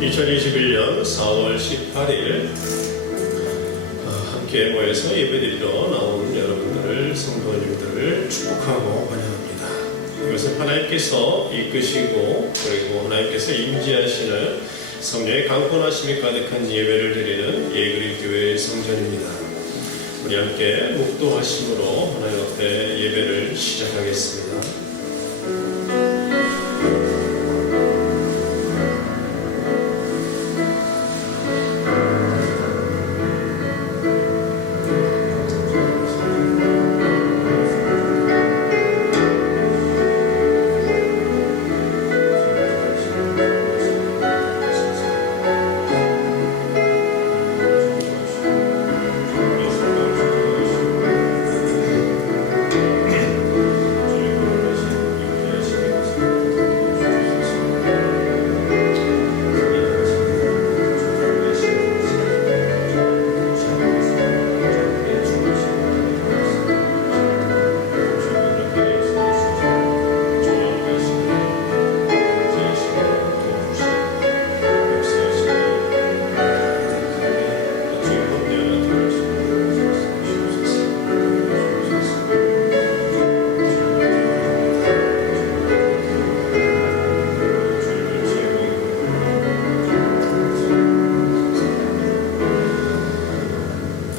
2021년 4월 18일 함께 모여서 예배드리러 나온 여러분들을, 성도님들을 축복하고 환영합니다. 이것은 하나님께서 이끄시고 그리고 하나님께서 임재하시는 성령의 강권하심이 가득한 예배를 드리는 예그리 교회의 성전입니다. 우리 함께 묵도하심으로 하나님 앞에 예배를 시작하겠습니다.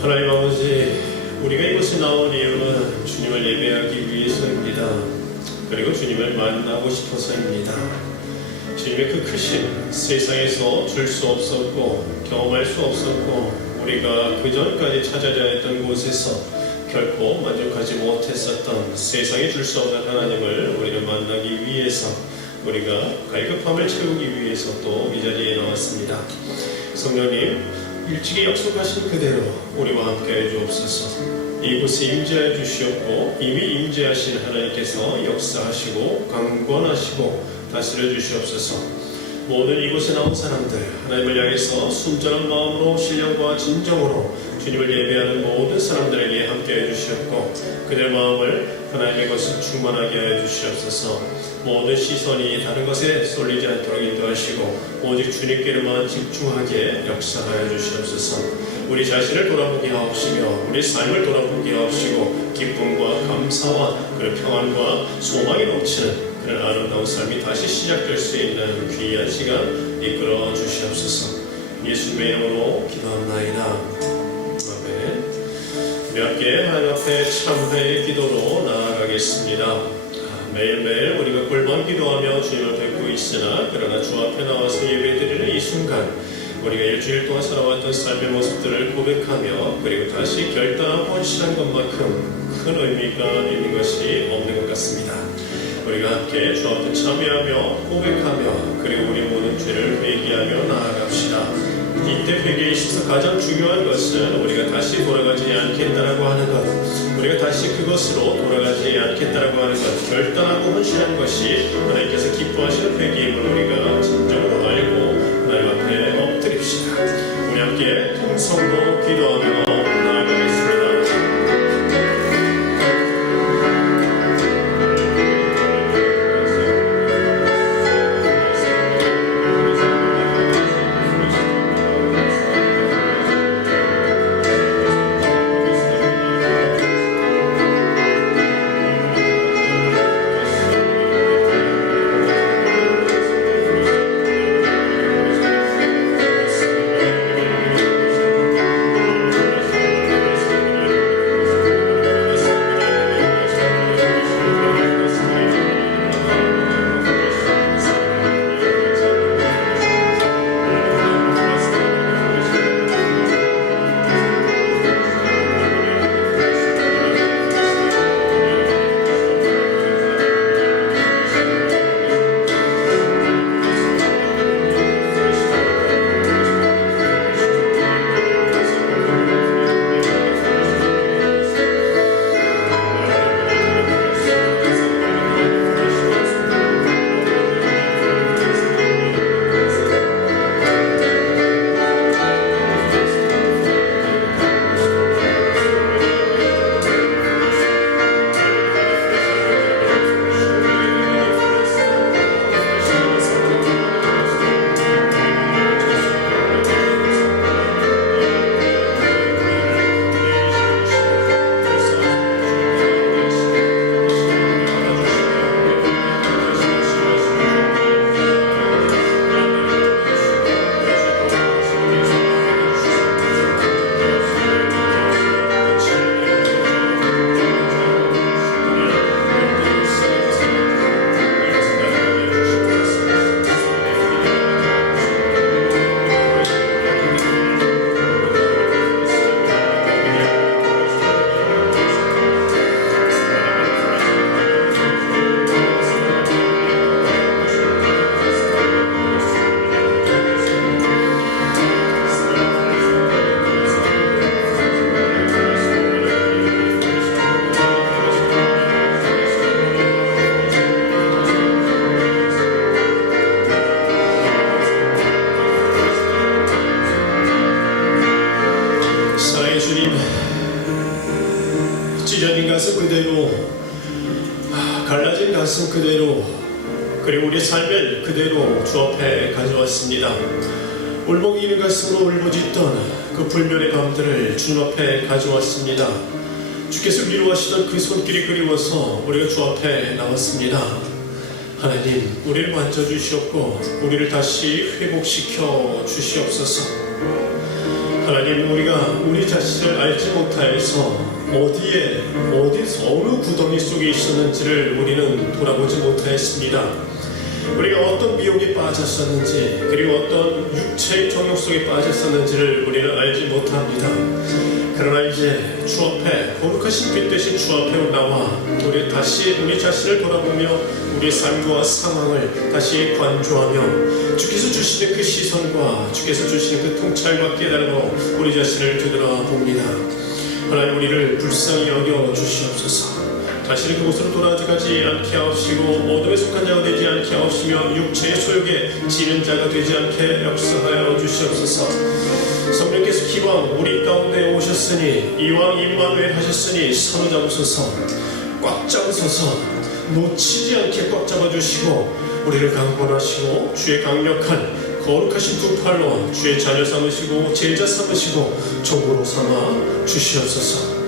하나님 아버지, 우리가 이곳에 나온 이유는 주님을 예배하기 위해서입니다. 그리고 주님을 만나고 싶어서입니다. 주님의 그 크신 세상에서 줄 수 없었고 경험할 수 없었고 우리가 그 전까지 찾아야 했던 곳에서 결코 만족하지 못했었던 세상에 줄 수 없는 하나님을 우리는 만나기 위해서, 우리가 갈급함을 채우기 위해서 또 이 자리에 나왔습니다. 성령님, 일찍이 약속하신 그대로 우리와 함께 해주옵소서. 이곳에 임재해 주시옵고 이미 임재하신 하나님께서 역사하시고 강권하시고 다스려 주시옵소서. 모든 이곳에 나온 사람들, 하나님을 향해서 순전한 마음으로 신령과 진정으로 주님을 예배하는 모든 사람들에게 함께 해주시옵고 그들의 마음을 하나님의 것을 충만하게 해주시옵소서. 모든 시선이 다른 것에 쏠리지 않도록 인도하시고 오직 주님께로만 집중하게 역사하여 주시옵소서. 우리 자신을 돌아보게 하옵시며 우리 삶을 돌아보게 하옵시고 기쁨과 감사와 그런 평안과 소망이 넘치는 그런 아름다운 삶이 다시 시작될 수 있는 귀한 시간 이끌어 주시옵소서. 예수님의 이름으로 기도합나이다. 아멘. 우리 함께 하나님 앞에 참회의 기도로 나아가겠습니다. 매일매일 우리가 꿀밤 기도하며 주님을 뵙고 있으나 그러나 주 앞에 나와서 예배드리는 이 순간 우리가 일주일 동안 살아왔던 삶의 모습들을 고백하며 그리고 다시 결단하고 헌신한 것만큼 큰 의미가 있는 것이 없는 것 같습니다. 우리가 함께 주 앞에 참여하며 고백하며 그리고 우리 모든 죄를 회개하며 나아갑시다. 이때 회개에 있어서 가장 중요한 것은 우리가 다시 돌아가지 않겠다라고 하는 것, 우리가 다시 그것으로 돌아가지 않겠다라고 하는 것, 결단하고 헌신한 것이 하나님께서 기뻐하시는 회개임을 우리가 진정으로 알고 하나님 앞에 엎드립시다. 우리 함께 통성으로 기도하며 나아가겠습니다. 모습 그대로 그리고 우리 삶을 그대로 주 앞에 가져왔습니다. 울먹이 있는 가슴으로 울부짖던 그 불멸의 감들을 주 앞에 가져왔습니다. 주께서 위로하시던 그 손길이 그리워서 우리가 주 앞에 나왔습니다. 하나님, 우리를 만져주시옵고 우리를 다시 회복시켜 주시옵소서. 하나님, 우리가 우리 자신을 알지 못하여서 어디서 어느 구덩이 속에 있었는지를 우리는 돌아보지 못하였습니다. 우리가 어떤 미혹에 빠졌었는지 그리고 어떤 육체의 정욕 속에 빠졌었는지를 우리는 알지 못합니다. 그러나 이제 주 앞에 거룩하신 빛 대신 주 앞에 나와 우리 다시 우리 자신을 돌아보며 우리의 삶과 상황을 다시 관조하며 주께서 주시는 그 시선과 주께서 주시는 그 통찰과 깨달음으로 우리 자신을 되돌아봅니다. 하나님, 우리를 불쌍히 여겨 주시옵소서. 다시는 그곳으로 돌아가지 않게 하옵시고 어둠에 속한 자가 되지 않게 하옵시며 육체의 소욕에 지는 자가 되지 않게 역사하여 주시옵소서. 성령께서 기왕 우리 가운데 오셨으니 이왕 임마누엘 하셨으니 사로잡으소서. 꽉 잡으소서. 놓치지 않게 꽉 잡아주시고 우리를 강권하시고 주의 강력한 거룩하신 두 팔로 주의 자녀 삼으시고 제자 삼으시고 종으로 삼아 주시옵소서.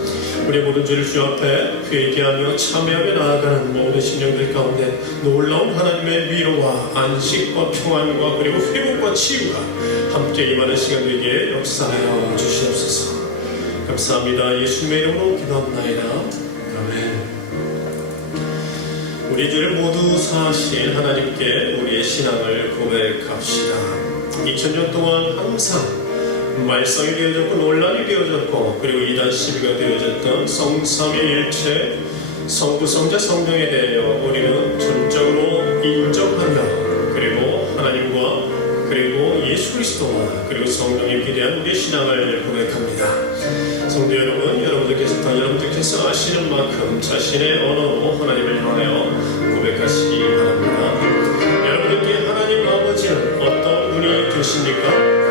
우리 모든 죄를 주 앞에 회개하며 참회하며 나아가는 모든 심령들 가운데 놀라운 하나님의 위로와 안식과 평안과 그리고 회복과 치유가 함께 임하는 시간 되기에 역사하여 주시옵소서. 감사합니다. 예수님의 이름으로 기도합나이다. 아멘. 우리 죄를 모두 사하신 하나님께 우리의 신앙을 고백합시다. 2000년 동안 항상 말썽이 되어졌고 논란이 되어졌고 그리고 이단 시비가 되어졌던 성삼위일체 성부 성자 성령에 대하여 우리는 전적으로 인정하며 그리고 하나님과 그리고 예수 그리스도와 그리고 성령에 비대한 우리의 신앙을 고백합니다. 성도 여러분, 여러분들께서 아시는 만큼 자신의 언어로 하나님을 향하여 고백하시기 바랍니다. 여러분들께 하나님 아버지는 어떤 분이 되십니까?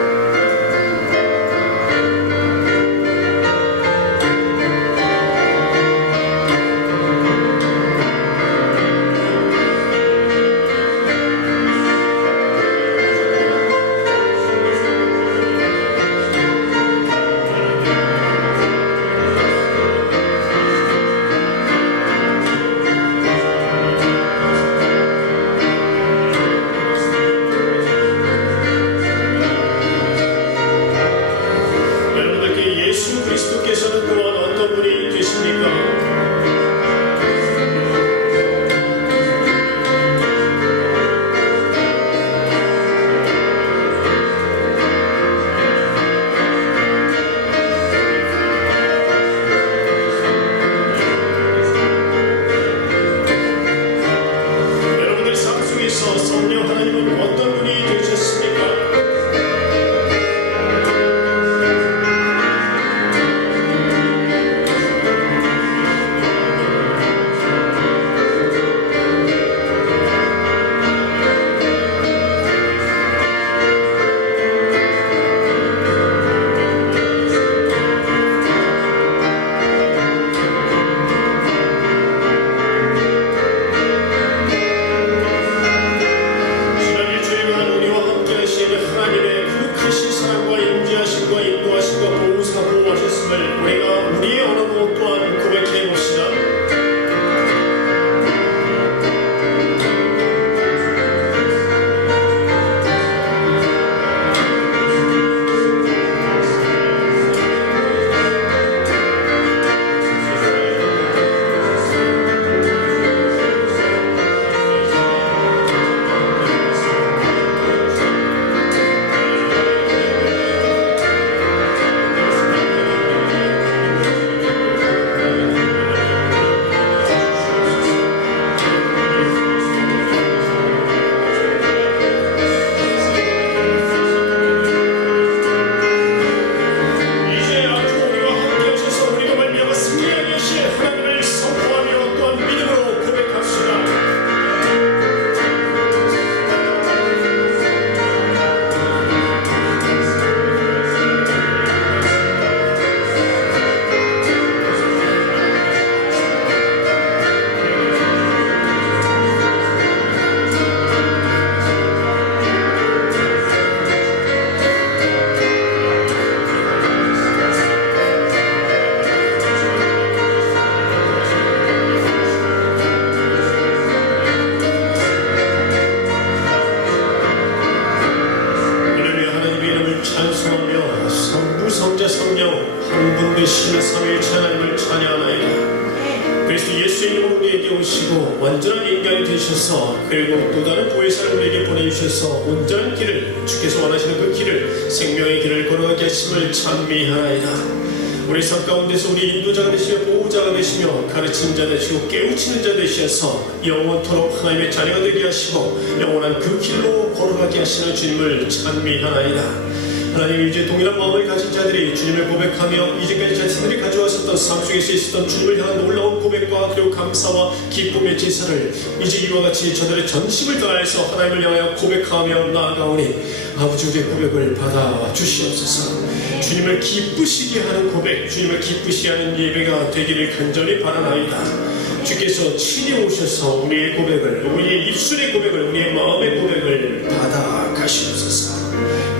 살아계시는 삼위일체 하나님을 찬양하나이다. 그리스도 예수의 이름으로 우리에게 오시고 완전한 인간이 되셔서 그리고 또 다른 보혜사를 우리에게 보내주셔서 온전한 길을 주께서 원하시는 그 길을 생명의 길을 걸어가게 하심을 찬미하나이다. 우리 삶 가운데서 우리 인도자가 되시며 보호자가 되시며 가르치는 자 되시고 깨우치는 자 되셔서 영원토록 하나님의 자녀가 되게 하시고 영원한 그 길로 걸어가게 하시는 주님을 찬미하나이다. 하나님, 이제 동일한 마음을 가진 자들이 주님을 고백하며 이제까지 자신들이 가져왔었던 삶 속에서 있었던 주님을 향한 놀라운 고백과 그리고 감사와 기쁨의 제사를 이제 이와 같이 저들의 전심을 다해서 하나님을 향하여 고백하며 나아가오니 아버지, 우리의 고백을 받아 주시옵소서. 주님을 기쁘시게 하는 고백, 주님을 기쁘시게 하는 예배가 되기를 간절히 바라나이다. 주께서 친히 오셔서 우리의 고백을, 우리의 입술의 고백을, 우리의 마음의 고백을 받아 가시옵소서.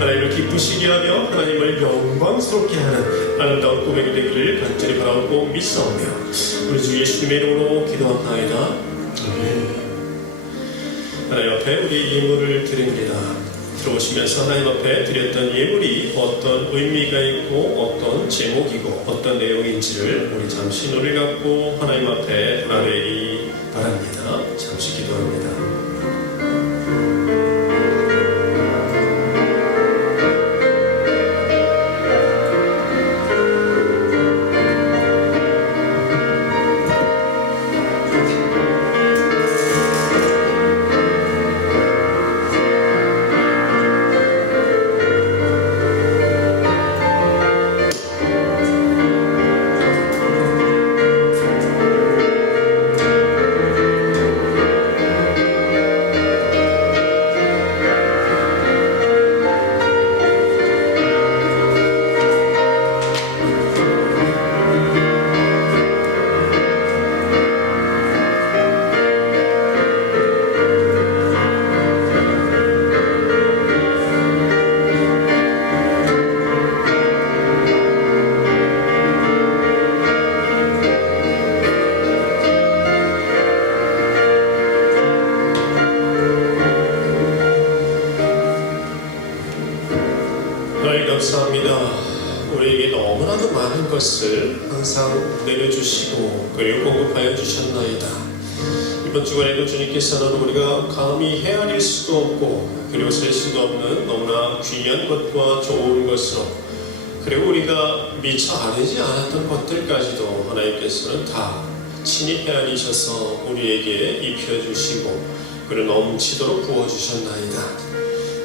하나님을 기쁘시게 하며 하나님을 영광스럽게 하는 아름다운 고백이 되기를 간절히 바라고 믿사오며 우리 주 예수님의 이름으로 기도합나이다. 아멘. 하나님 앞에 우리 예물을 드립니다. 들어오시면서 하나님 앞에 드렸던 예물이 어떤 의미가 있고 어떤 제목이고 어떤 내용인지를 우리 잠시 눈을 감고 하나님 앞에 나누기 바랍니다. 잠시 기도합니다. 감사합니다. 우리에게 너무나도 많은 것을 항상 내려주시고 그리고 공급하여 주셨나이다. 이번 주간에도 주님께서는 우리가 감히 헤아릴 수도 없고 그리고 셀 수도 없는 너무나 귀한 것과 좋은 것으로 그리고 우리가 미처 알지 않았던 것들까지도 하나님께서는 다 친히 헤아리셔서 우리에게 입혀주시고 그리고 넘치도록 부어주셨나이다.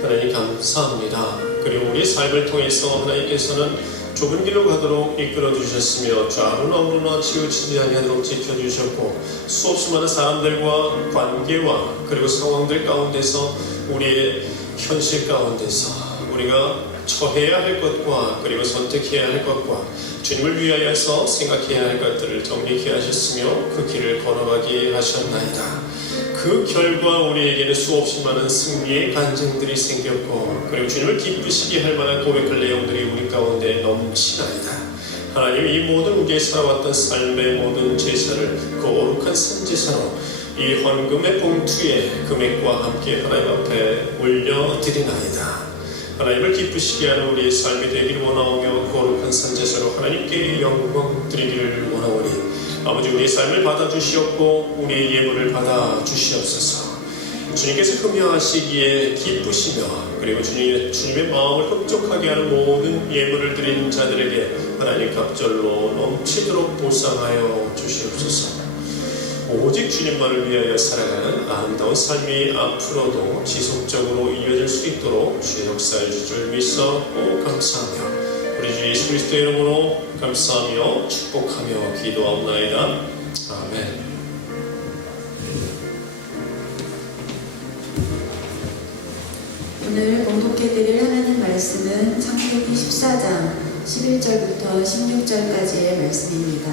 하나님 감사합니다. 그리고 우리 삶을 통해서 하나님께서는 좁은 길로 가도록 이끌어 주셨으며 좌우나 우로나 치우치지 아니하도록 지켜주셨고 수없이 많은 사람들과 관계와 그리고 상황들 가운데서 우리의 현실 가운데서 우리가 처해야 할 것과 그리고 선택해야 할 것과 주님을 위하여서 생각해야 할 것들을 정리케 하셨으며 그 길을 걸어가게 하셨나이다. 그 결과 우리에게는 수없이 많은 승리의 간증들이 생겼고 그리고 주님을 기쁘시게 할 만한 고백할 내용들이 우리 가운데 넘치나이다. 하나님, 이 모든 우리의 살아왔던 삶의 모든 제사를 그 거룩한 선제사로 이 헌금의 봉투에 금액과 함께 하나님 앞에 올려드리나이다. 하나님을 기쁘시게 하는 우리의 삶이 되기를 원하오며 거룩한 선제사로 하나님께 영광 드리기를 원하오니 아버지, 우리의 삶을 받아주시옵고 우리의 예물을 받아주시옵소서. 주님께서 금요하시기에 기쁘시며 그리고 주님의 마음을 흡족하게 하는 모든 예물을 드린 자들에게 하나님 갑절로 넘치도록 보상하여 주시옵소서. 오직 주님만을 위하여 살아가는 아름다운 삶이 앞으로도 지속적으로 이어질 수 있도록 주의 역사해 주실 줄 믿사옵고 감사하며 우리 주 예수 그리스도의 이름으로 감사하며 축복하며 기도하옵나이다. 아멘. 오늘 봉독해 드릴 하나님 말씀은 창세기 14장 11절부터 16절까지의 말씀입니다.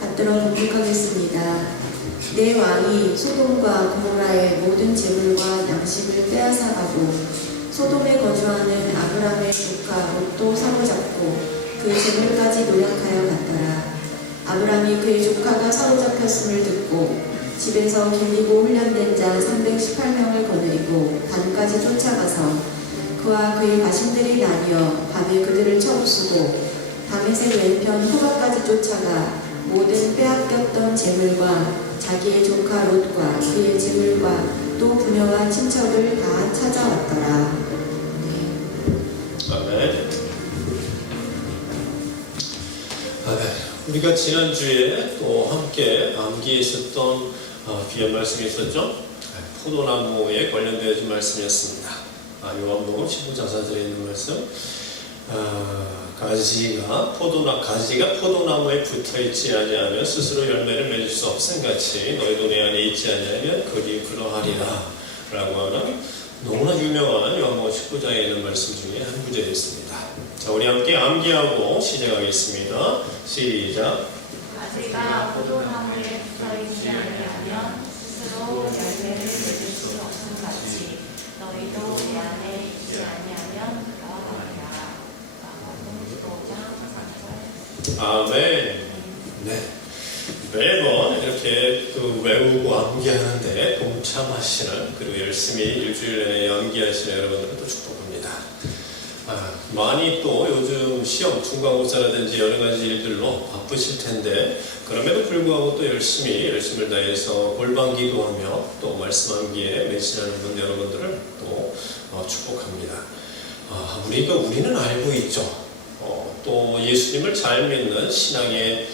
받들어 봉독하겠습니다. 내 왕이 소돔과 고모라의 모든 재물과 양식을 빼앗아가고 소돔에 거주하는 아브람의 조카 롯도 사로잡고 그 재물까지 노력하여 갔더라. 아브람이 그의 조카가 사로잡혔음을 듣고 집에서 길리고 훈련된 자 318명을 거느리고 단까지 쫓아가서 그와 그의 가신들이 나뉘어 밤에 그들을 쳐부수고 다메섹 왼편 호바까지 쫓아가 모든 빼앗겼던 재물과 자기의 조카 롯과 그의 재물과 또 부녀와 친척을 다 찾아왔더라. 네. 아멘. 아멘. 우리가 지난주에 또 함께 암기했었던 귀한 말씀이 있었죠? 포도나무에 관련된 말씀이었습니다. 요한복음 15장사절에 있는 말씀. 가지가 포도나무에 붙어있지 아니하면 스스로 열매를 맺을 수 없음 같이 너희도 내 안에 있지 아니하면 그러하리라 라고 하는 너무나 유명한 요한복음 19장에 있는 말씀 중에 한 구절이었습니다. 자, 우리 함께 암기하고 시작하겠습니다. 시작. 가지가 포도나무에 붙어있지 아니하면 스스로 열매를 맺을 수 없음 같이 너희도 내 안에 있지 아니하면 그러하리라. 아멘. 네. 매번 이렇게 외우고 암기하는데 동참하시는 그리고 열심히 일주일 내내 암기하시는 여러분들도 축복합니다. 많이 또 요즘 시험, 중간고사라든지 여러 가지 일들로 바쁘실 텐데 그럼에도 불구하고 또 열심을 다해서 골방기도 하며 또 말씀 암기에 매진하는 분 여러분들을 또 축복합니다. 우리는 알고 있죠. 또 예수님을 잘 믿는 신앙의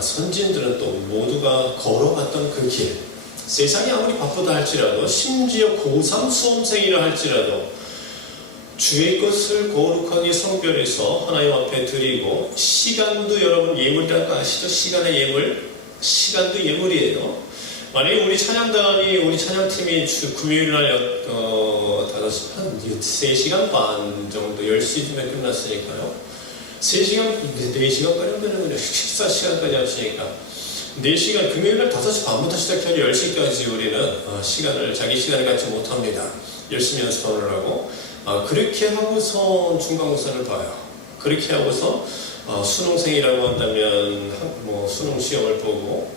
선진들은 또 모두가 걸어갔던 그 길, 세상이 아무리 바쁘다 할지라도 심지어 고3 수험생이라 할지라도 주의 것을 거룩하게 성별해서 하나님 앞에 드리고 시간도 여러분 예물이라는 거 아시죠? 시간의 예물, 시간도 예물이에요. 만약에 우리 찬양팀이 금요일날 3시간 반 정도 10시쯤에 끝났으니까요. 3시간, 4시간까지 되는군요. 식사 시간까지 하시니까 4시간, 금요일날 5시 반부터 시작해서 10시까지 우리는 자기 시간을 갖지 못합니다. 열심히 연습하느라고. 그렇게 하고서 중간고사를 봐요. 그렇게 하고서 수능생이라고 한다면 수능 시험을 보고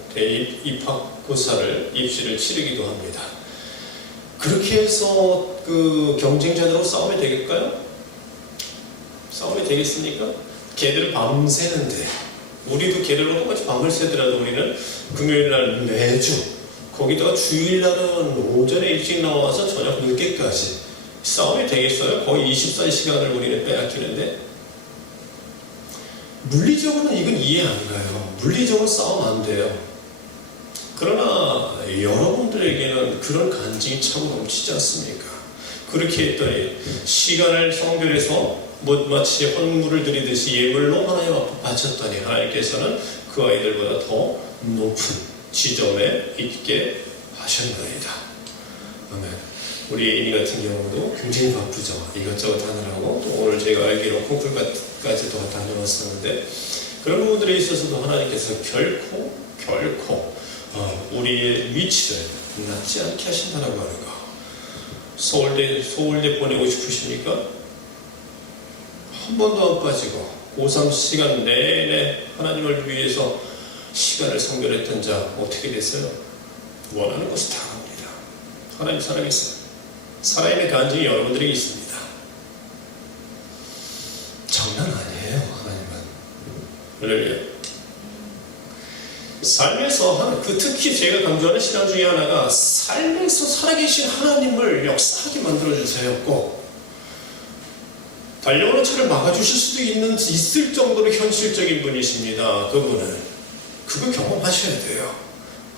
입시를 치르기도 합니다. 그렇게 해서 그 경쟁자들하고 싸우면 되겠까요? 싸우면 되겠습니까? 걔들은 밤새는데 우리도 걔들과 똑같이 밤을 새더라도 우리는 금요일날 매주 거기다가 주일날은 오전에 일찍 나와서 저녁 늦게까지 싸움이 되겠어요? 거의 24시간을 우리는 빼앗기는데 물리적으로는 이건 이해 안 가요. 물리적으로 싸우면 안 돼요. 그러나 여러분들에게는 그런 간증이 참 넘치지 않습니까? 그렇게 했더니 시간을 성별해서 마치 헌물을 드리듯이 예물로 하나님 앞에 바쳤더니 하나님께서는 그 아이들보다 더 높은 지점에 있게 하셨나이다. 아멘. 우리 애인이 같은 경우도 굉장히 바쁘죠. 이것저것 하느라고 또 오늘 제가 알기로 콩쿨까지도 다녀왔었는데 그런 부분들에 있어서도 하나님께서 결코 우리의 위치를 낮지 않게 하신다고 하는 거. 서울대 보내고 싶으십니까? 한 번도 안 빠지고 고3 시간 내내 하나님을 위해서 시간을 성별했던 자 어떻게 됐어요? 원하는 것을 다 합니다. 하나님 살아있어요. 살아있는 간증이 여러분들에게 있습니다. 장난 아니에요. 하나님은. 할렐루야. 삶에서 특히 제가 강조하는 신앙 중에 하나가 삶에서 살아계신 하나님을 역사하게 만들어주세요. 꼭 달려오는 차를 막아주실 수도 있을 정도로 현실적인 분이십니다. 그분은 그거 경험하셔야 돼요.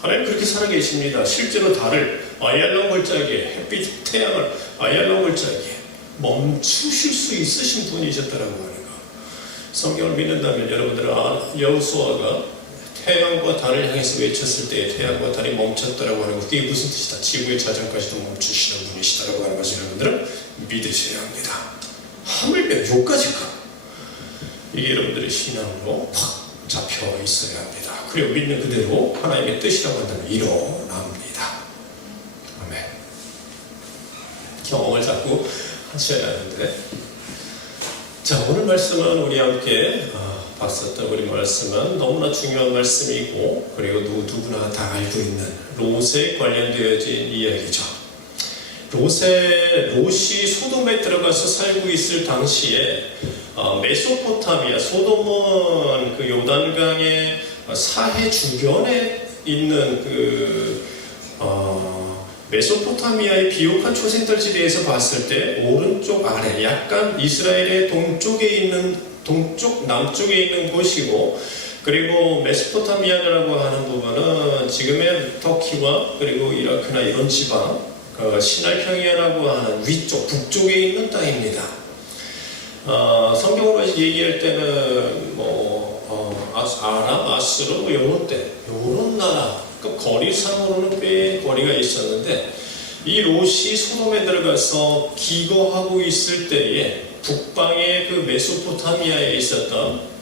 하나님 그렇게 살아계십니다. 실제로 달을 아얄랑골짜기에 햇빛 태양을 아얄랑골짜기에 멈추실 수 있으신 분이셨다라고 하는 거. 성경을 믿는다면 여러분들은 여호수아가 태양과 달을 향해서 외쳤을 때 태양과 달이 멈췄다라고 하는 거 그게 무슨 뜻이다? 지구의 자전까지도 멈추시는 분이시다라고 하는 것을 여러분들은 믿으셔야 합니다. 하물며 요까지가 이게 여러분들의 신앙으로 팍 잡혀 있어야 합니다. 그리고 믿는 그대로 하나님의 뜻이라고 한다면 일어납니다. 아멘. 경험을 자꾸 하셔야 하는데 자 오늘 말씀은 우리 함께 봤었던 우리 말씀은 너무나 중요한 말씀이고 그리고 누구나 다 알고 있는 롯에 관련되어진 이야기죠. 롯이 소돔에 들어가서 살고 있을 당시에 메소포타미아, 소돔은 그 요단강의 사해 주변에 있는 메소포타미아의 비옥한 초신들 지대에서 봤을 때 오른쪽 아래 약간 이스라엘의 동쪽 남쪽에 있는 곳이고, 그리고 메소포타미아라고 하는 부분은 지금의 터키와 그리고 이라크나 이런 지방, 시나이 평야라고 하는 위쪽 북쪽에 있는 땅입니다. 성경으로 얘기할 때는 아람, 아수르 요런 나라, 거리상으로는 꽤 거리가 있었는데, 이 롯이 소돔에 들어가서 기거하고 있을 때에 북방의 그 메소포타미아에 있었던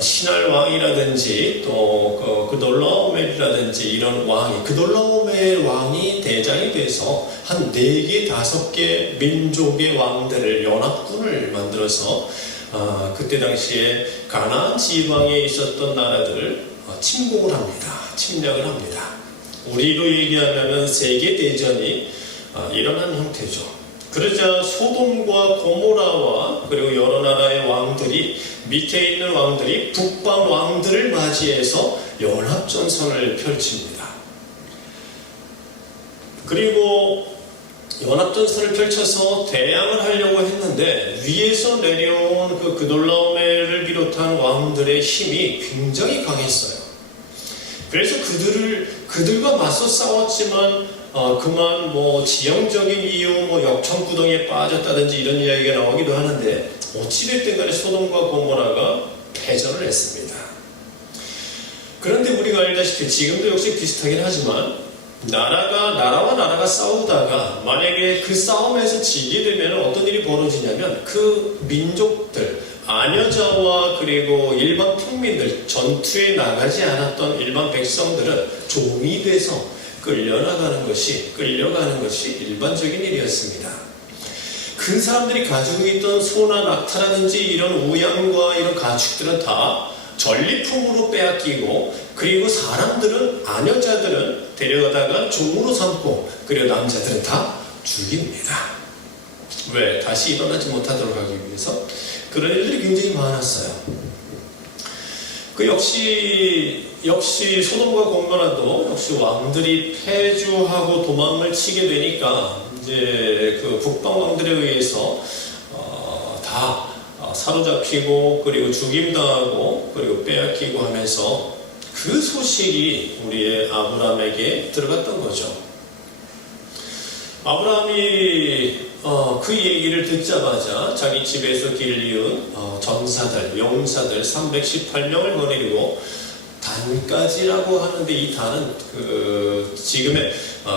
시날 왕이라든지 또 그돌라오멜이라든지 이런 왕이, 그돌라오멜 왕이 대장이 돼서 한 4개, 5개 민족의 왕들을, 연합군을 만들어서 그때 당시에 가나안 지방에 있었던 나라들을 침공을 합니다. 침략을 합니다. 우리로 얘기하면 세계대전이 일어난 형태죠. 그러자 소돔과 고모라와 그리고 여러 나라의 왕들이, 밑에 있는 왕들이 북방 왕들을 맞이해서 연합전선을 펼칩니다. 그리고 연합전선을 펼쳐서 대항을 하려고 했는데, 위에서 내려온 그돌라오멜을 비롯한 왕들의 힘이 굉장히 강했어요. 그래서 그들과 맞서 싸웠지만 그만 지형적인 이유, 역청구덩이에 빠졌다든지 이런 이야기가 나오기도 하는데, 어찌됐든 간에 소돔과 고모라가 패전을 했습니다. 그런데 우리가 알다시피 지금도 역시 비슷하긴 하지만, 나라와 나라가 싸우다가 만약에 그 싸움에서 지게 되면 어떤 일이 벌어지냐면, 그 민족들, 아녀자와 그리고 일반 평민들, 전투에 나가지 않았던 일반 백성들은 종이 돼서 끌려가는 것이 일반적인 일이었습니다. 그 사람들이 가지고 있던 소나 낙타라든지 이런 우양과 이런 가축들은 다 전리품으로 빼앗기고, 그리고 사람들은, 아녀자들은 데려가다가 종으로 삼고, 그리고 남자들은 다 죽입니다. 왜? 다시 일어나지 못하도록 하기 위해서. 그런 일들이 굉장히 많았어요. 역시 소돔과 고모라도 역시 왕들이 패주하고 도망을 치게 되니까 이제 그 북방 왕들에 의해서 다 사로잡히고, 그리고 죽임당하고, 그리고 빼앗기고 하면서 그 소식이 우리의 아브라함에게 들어갔던 거죠. 아브라함이 그 얘기를 듣자마자 자기 집에서 길리운 전사들, 용사들 318명을 거느리고 단까지라고 하는데, 이 단은 지금의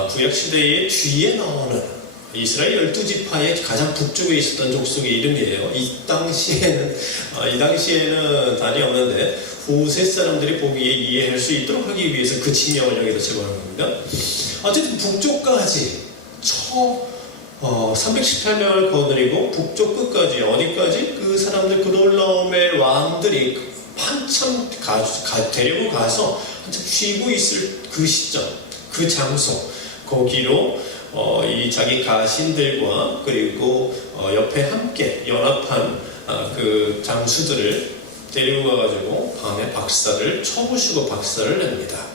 구약시대의 뒤에 나오는 이스라엘 12지파의 가장 북쪽에 있었던 족속의 이름이에요. 이 당시에는 단이 없는데, 후세 사람들이 보기에 이해할 수 있도록 하기 위해서 그 지명을 여기다 제거하는 겁니다. 어쨌든 북쪽까지 318명을 거느리고 북쪽 끝까지, 어디까지? 그 사람들, 그돌라오멜 왕들이 한참 데리고 가서 한참 쉬고 있을 그 시점, 그 장소, 거기로 이 자기 가신들과 그리고 옆에 함께 연합한 그 장수들을 데리고 가가지고 밤에 쳐부수고 박살을 냅니다.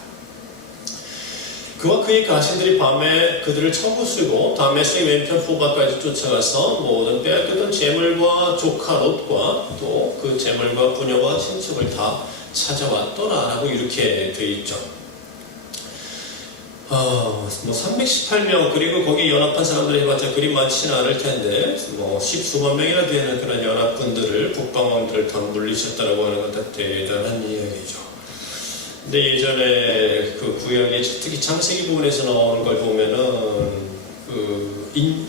그와 그의 가신들이 밤에 그들을 쳐부수고 다메섹 왼편 호바까지 쫓아가서 모든 빼앗겼던 재물과 조카 롯과 또 그 재물과 부녀와 친척을 다 찾아왔더라라고 이렇게 되어 있죠. 318명, 그리고 거기 연합한 사람들이 해봤자 그리 많지는 않을 텐데, 10수만 명이나 되는 그런 연합군들을, 북방왕들을 다 물리쳤다라고 하는 건 다 대단한 이야기죠. 근데 예전에 그 구약의 특히 창세기 부분에서 나오는 걸 보면은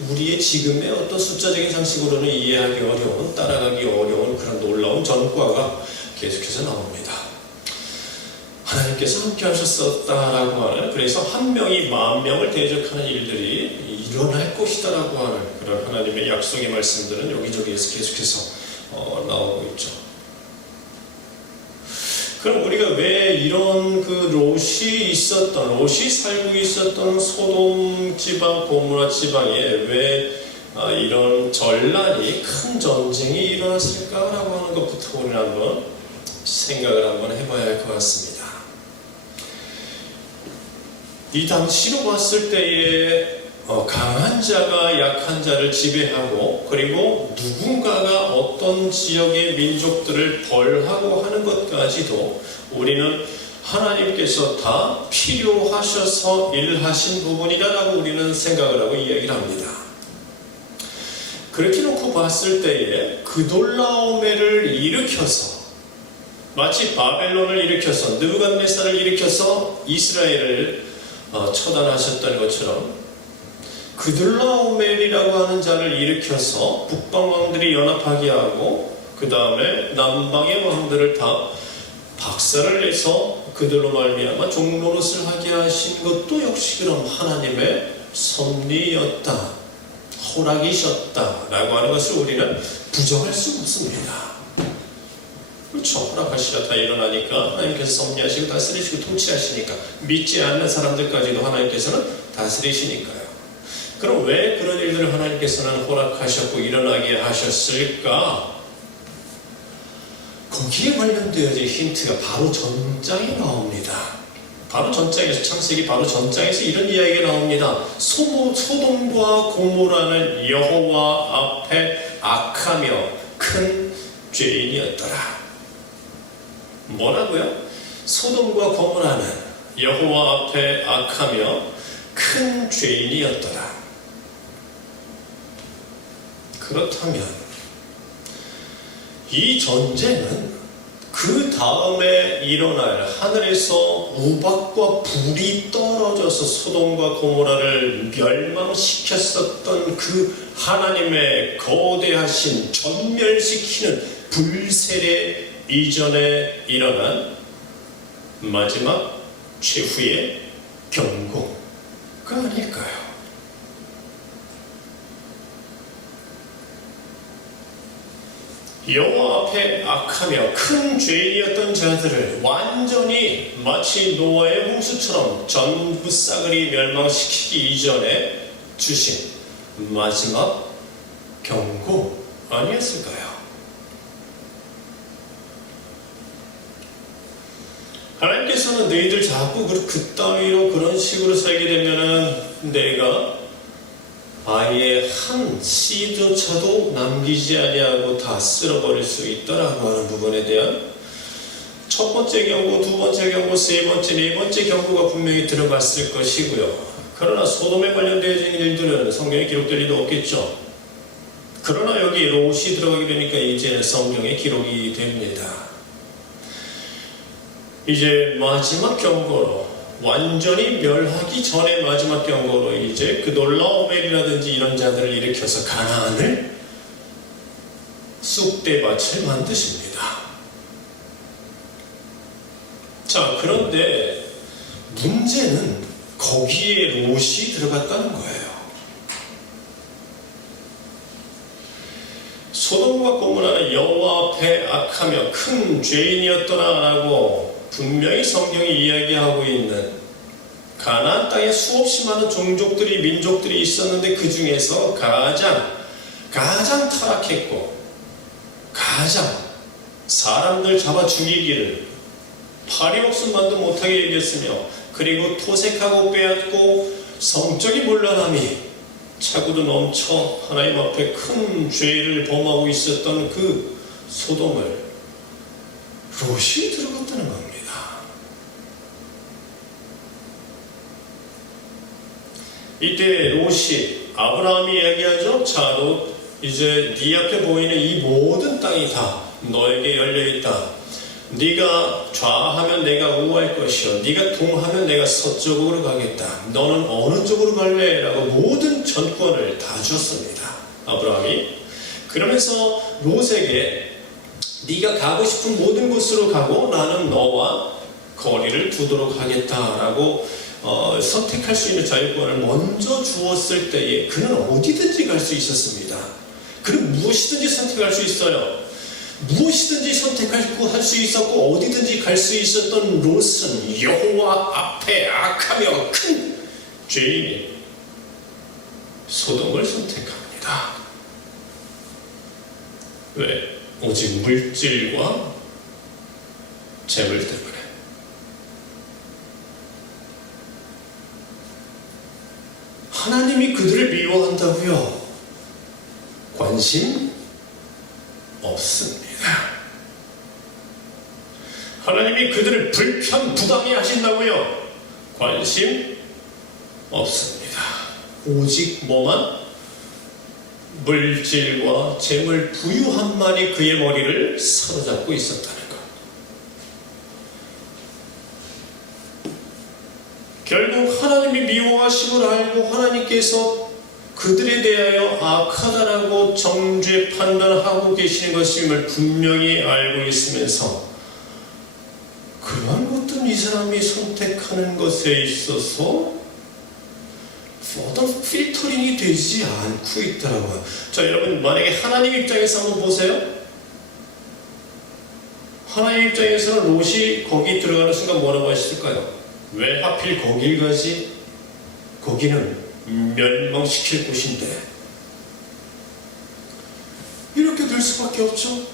우리의 지금의 어떤 숫자적인 상식으로는 이해하기 어려운, 따라가기 어려운 그런 놀라운 전과가 계속해서 나옵니다. 하나님께서 함께 하셨었다라고 하는, 그래서 한 명이 10,000명을 대적하는 일들이 일어날 것이다라고 하는 그런 하나님의 약속의 말씀들은 여기저기에서 계속해서 나오고 있죠. 그럼 우리가 왜 이런 그 롯이 살고 있었던 소돔 지방, 고모라 지방에 왜 이런 전란이, 큰 전쟁이 일어났을까라고 하는 것부터 우리는 한번 생각을 한번 해봐야 할 것 같습니다. 이 당시로 봤을 때에 강한 자가 약한 자를 지배하고, 그리고 누군가가 어떤 지역의 민족들을 벌하고 하는 것까지도 우리는 하나님께서 다 필요하셔서 일하신 부분이라고 우리는 생각을 하고 이야기를 합니다. 그렇게 놓고 봤을 때에 그돌라오메를 일으켜서, 마치 바벨론을 일으켜서, 느부갓네살을 일으켜서 이스라엘을 처단하셨던 것처럼 그돌라오멜이라고 하는 자를 일으켜서 북방 왕들이 연합하게 하고, 그 다음에 남방의 왕들을 다 박살을 내서 그들로 말미암아 종노릇을 하게 하신 것도 역시 그럼 하나님의 섭리였다, 허락이셨다라고 하는 것을 우리는 부정할 수 없습니다. 그렇죠. 허락하시라 다 일어나니까 하나님께서 섭리하시고 다스리시고 통치하시니까, 믿지 않는 사람들까지도 하나님께서는 다스리시니까요. 그럼 왜 그런 일들을 하나님께서는 허락하셨고 일어나게 하셨을까? 거기에 관련되어진 힌트가 바로 전장에 나옵니다. 바로 전장에서, 창세기 바로 전장에서 이런 이야기가 나옵니다. 소돔과 고모라는 여호와 앞에 악하며 큰 죄인이었더라. 뭐라고요? 소돔과 고모라는 여호와 앞에 악하며 큰 죄인이었더라. 그렇다면 이 전쟁은 그 다음에 일어날 하늘에서 우박과 불이 떨어져서 소돔과 고모라를 멸망시켰었던 그 하나님의 거대하신 전멸시키는 불세례 이전에 일어난 마지막 최후의 경고가 아닐까요? 여호와 앞에 악하며 큰 죄인이었던 자들을 완전히 마치 노아의 홍수처럼 전부 싸그리 멸망시키기 이전에 주신 마지막 경고 아니었을까요? 하나님께서는 너희들 자꾸 그 따위로 그런 식으로 살게 되면은 내가 아예 한 씨조차도 남기지 아니하고 다 쓸어버릴 수 있다라고 하는 부분에 대한 첫 번째 경고, 두 번째 경고, 세 번째, 네 번째 경고가 분명히 들어갔을 것이고요. 그러나 소돔에 관련되어진 일들은 성경에 기록될 리도 없겠죠. 그러나 여기 롯이 들어가게 되니까 이제는 성경에 기록이 됩니다. 이제 마지막 경고로, 완전히 멸하기 전에 마지막 경고로 이제 그돌라오멜이라든지 이런 자들을 일으켜서 가나안을 쑥대밭을 만드십니다. 자, 그런데 문제는 거기에 롯이 들어갔다는 거예요. 소돔과 고모라는 여호와 앞에 악하며 큰 죄인이었더라라고 분명히 성경이 이야기하고 있는 가나안 땅에 수없이 많은 종족들이, 민족들이 있었는데 그 중에서 가장 타락했고 가장 사람들 잡아 죽이기를 파리옥순만도 못하게 여겼으며, 그리고 토색하고 빼앗고 성적인 몰란함이 차고도 넘쳐 하나님 앞에 큰 죄를 범하고 있었던 그 소돔을 롯이 들어갔다는 겁니다. 이때 롯이, 아브라함이 이야기하죠. 자, 롯, 이제 네 앞에 보이는 이 모든 땅이 다 너에게 열려있다. 네가 좌하면 내가 우할 것이요, 네가 동하면 내가 서쪽으로 가겠다. 너는 어느 쪽으로 갈래? 라고 모든 전권을 다 주었습니다, 아브라함이. 그러면서 롯에게 네가 가고 싶은 모든 곳으로 가고 나는 너와 거리를 두도록 하겠다라고 선택할 수 있는 자유권을 먼저 주었을 때에 그는 어디든지 갈 수 있었습니다. 그는 무엇이든지 선택할 수 있어요. 무엇이든지 선택하고 할 수 있었고 어디든지 갈 수 있었던 롯은 여호와 앞에 악하며 큰 죄인인 소돔을 선택합니다. 왜? 오직 물질과 재물 때문에. 하나님이 그들을 미워한다고요? 관심 없습니다. 하나님이 그들을 불편부당해 하신다고요? 관심 없습니다. 오직 뭐만? 물질과 재물 부유함만이 그의 머리를 사로잡고 있었다는 것. 결국 하나님이 미워하심을 알고 하나님께서 그들에 대하여 악하다라고 정죄 판단하고 계시는 것임을 분명히 알고 있으면서 그러한 것들은 이 사람이 선택하는 것에 있어서 어떤 필터링이 되지 않고 있더라고요. 자, 여러분 만약에 하나님 입장에서 한번 보세요. 하나님 입장에서는 롯이 거기 들어가는 순간 뭐라고 하셨을까요? 왜 하필 거길 가지? 거기는 멸망시킬 곳인데. 이렇게 될 수밖에 없죠.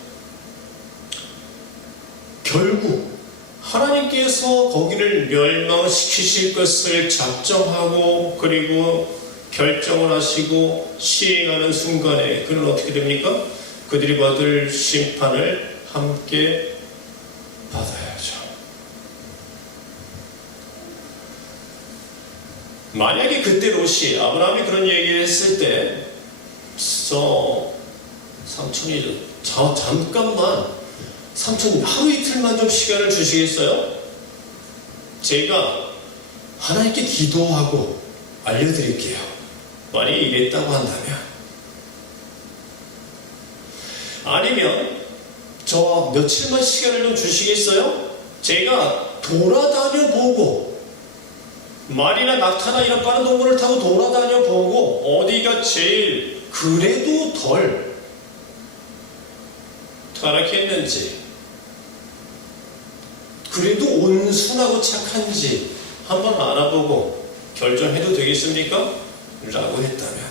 결국 하나님께서 거기를 멸망시키실 것을 작정하고 그리고 결정을 하시고 시행하는 순간에 그는 어떻게 됩니까? 그들이 받을 심판을 함께 받아야죠. 만약에 그때 롯이 아브라함이 그런 얘기를 했을 때 삼촌이 잠깐만 삼촌 하루 이틀만 좀 시간을 주시겠어요? 제가 하나님께 기도하고 알려드릴게요. 만약에 이랬다고 한다면, 아니면 저 며칠만 시간을 좀 주시겠어요? 제가 돌아다녀 보고 말이나 낙타나 이런 빠른 동물을 타고 돌아다녀 보고 어디가 제일 그래도 덜 타락했는지, 그래도 온순하고 착한지 한번 알아보고 결정해도 되겠습니까? 라고 했다면,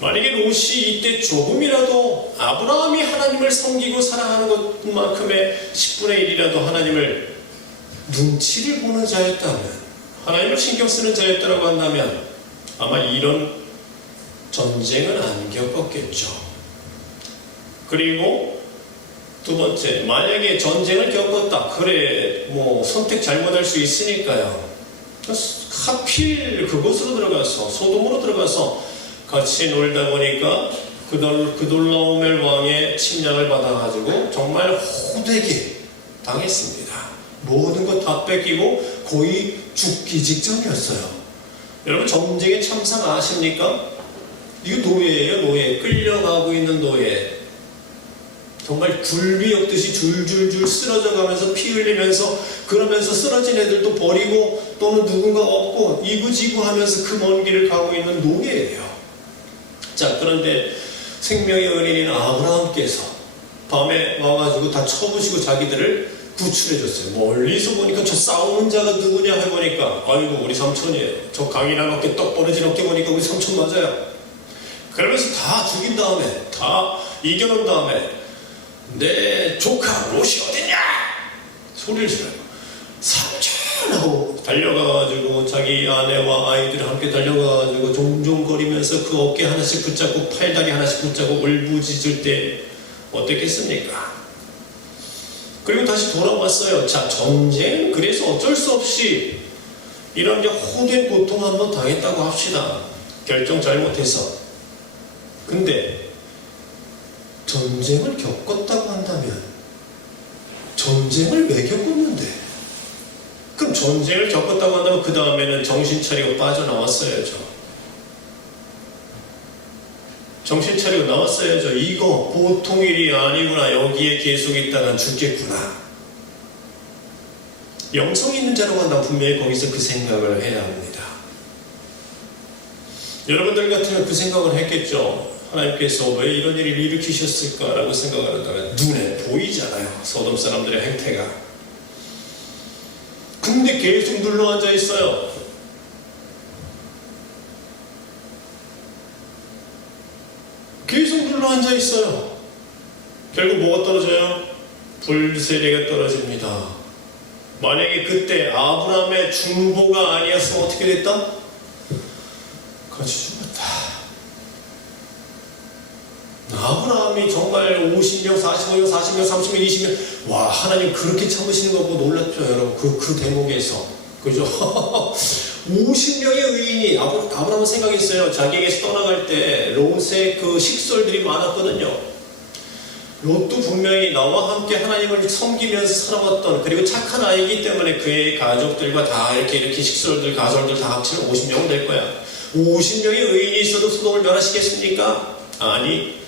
만약에 롯이 이때 조금이라도 아브라함이 하나님을 섬기고 사랑하는 것만큼의 10분의 1이라도 하나님을 눈치를 보는 자였다면, 하나님을 신경 쓰는 자였다고 한다면 아마 이런 전쟁은 안 겪었겠죠. 그리고 두 번째, 만약에 전쟁을 겪었다. 그래, 선택 잘못할 수 있으니까요. 하필 그곳으로 들어가서, 소돔으로 들어가서 같이 놀다 보니까 그 돌라오멜 왕의 침략을 받아가지고 정말 호되게 당했습니다. 모든 것 다 뺏기고 거의 죽기 직전이었어요. 여러분, 전쟁의 참상 아십니까? 이거 노예예요, 노예. 끌려가고 있는 노예. 정말 굴비역듯이 줄줄줄 쓰러져 가면서 피 흘리면서, 그러면서 쓰러진 애들도 버리고 또는 누군가 없고 이구지구 하면서 그 먼 길을 가고 있는 노예예요. 자, 그런데 생명의 은인인 아브라함께서 밤에 와가지고 다 쳐부시고 자기들을 구출해줬어요. 멀리서 보니까 저 싸우는 자가 누구냐 해보니까, 아이고 우리 삼촌이에요. 저 강인한 어깨 떡 벌어진 어깨 보니까 우리 삼촌 맞아요. 그러면서 다 죽인 다음에, 다 이겨놓은 다음에 내 조카 롯이 어딨냐 소리를 지르고 삼촌 하고 달려가가지고 자기 아내와 아이들이 함께 달려가가지고 종종거리면서 그 어깨 하나씩 붙잡고 팔다리 하나씩 붙잡고 울부짖을 때 어땠겠습니까? 그리고 다시 돌아왔어요. 자, 전쟁, 그래서 어쩔 수 없이 이런 호된 고통 한번 당했다고 합시다. 결정 잘못해서. 근데 전쟁을 겪었다고 한다면, 전쟁을 왜 겪었는데? 그럼 전쟁을 겪었다고 한다면 그 다음에는 정신 차리고 빠져나왔어야죠. 정신 차리고 나왔어야죠. 이거 보통 일이 아니구나. 여기에 계속 있다가 죽겠구나. 영성 있는 자라고 한다면 분명히 거기서 그 생각을 해야 합니다. 여러분들 같으면 그 생각을 했겠죠. 하나님께서 왜 이런 일을 일으키셨을까라고 생각을 한다면 눈에 보이잖아요. 소돔 사람들의 행태가. 근데 계속 눌러앉아 있어요. 계속 눌러앉아 있어요. 결국 뭐가 떨어져요? 불세례가 떨어집니다. 만약에 그때 아브라함의 중보가 아니었으면 어떻게 됐다? 같이 죽었다. 아브라함이 정말 50명, 45명, 40명, 30명, 20명 와 하나님 그렇게 참으시는 거 보고 놀랐죠 여러분. 그 대목에서 그죠? 50명의 의인이 아브라함은 생각했어요. 자기에게서 떠나갈 때 롯의 그 식솔들이 많았거든요. 롯도 분명히 나와 함께 하나님을 섬기면서 살아왔던 그리고 착한 아이이기 때문에 그의 가족들과 다 이렇게 식솔들, 가솔들 다 합치면 50명은 될 거야. 50명의 의인이 있어도 소돔을 멸하시겠습니까? 아니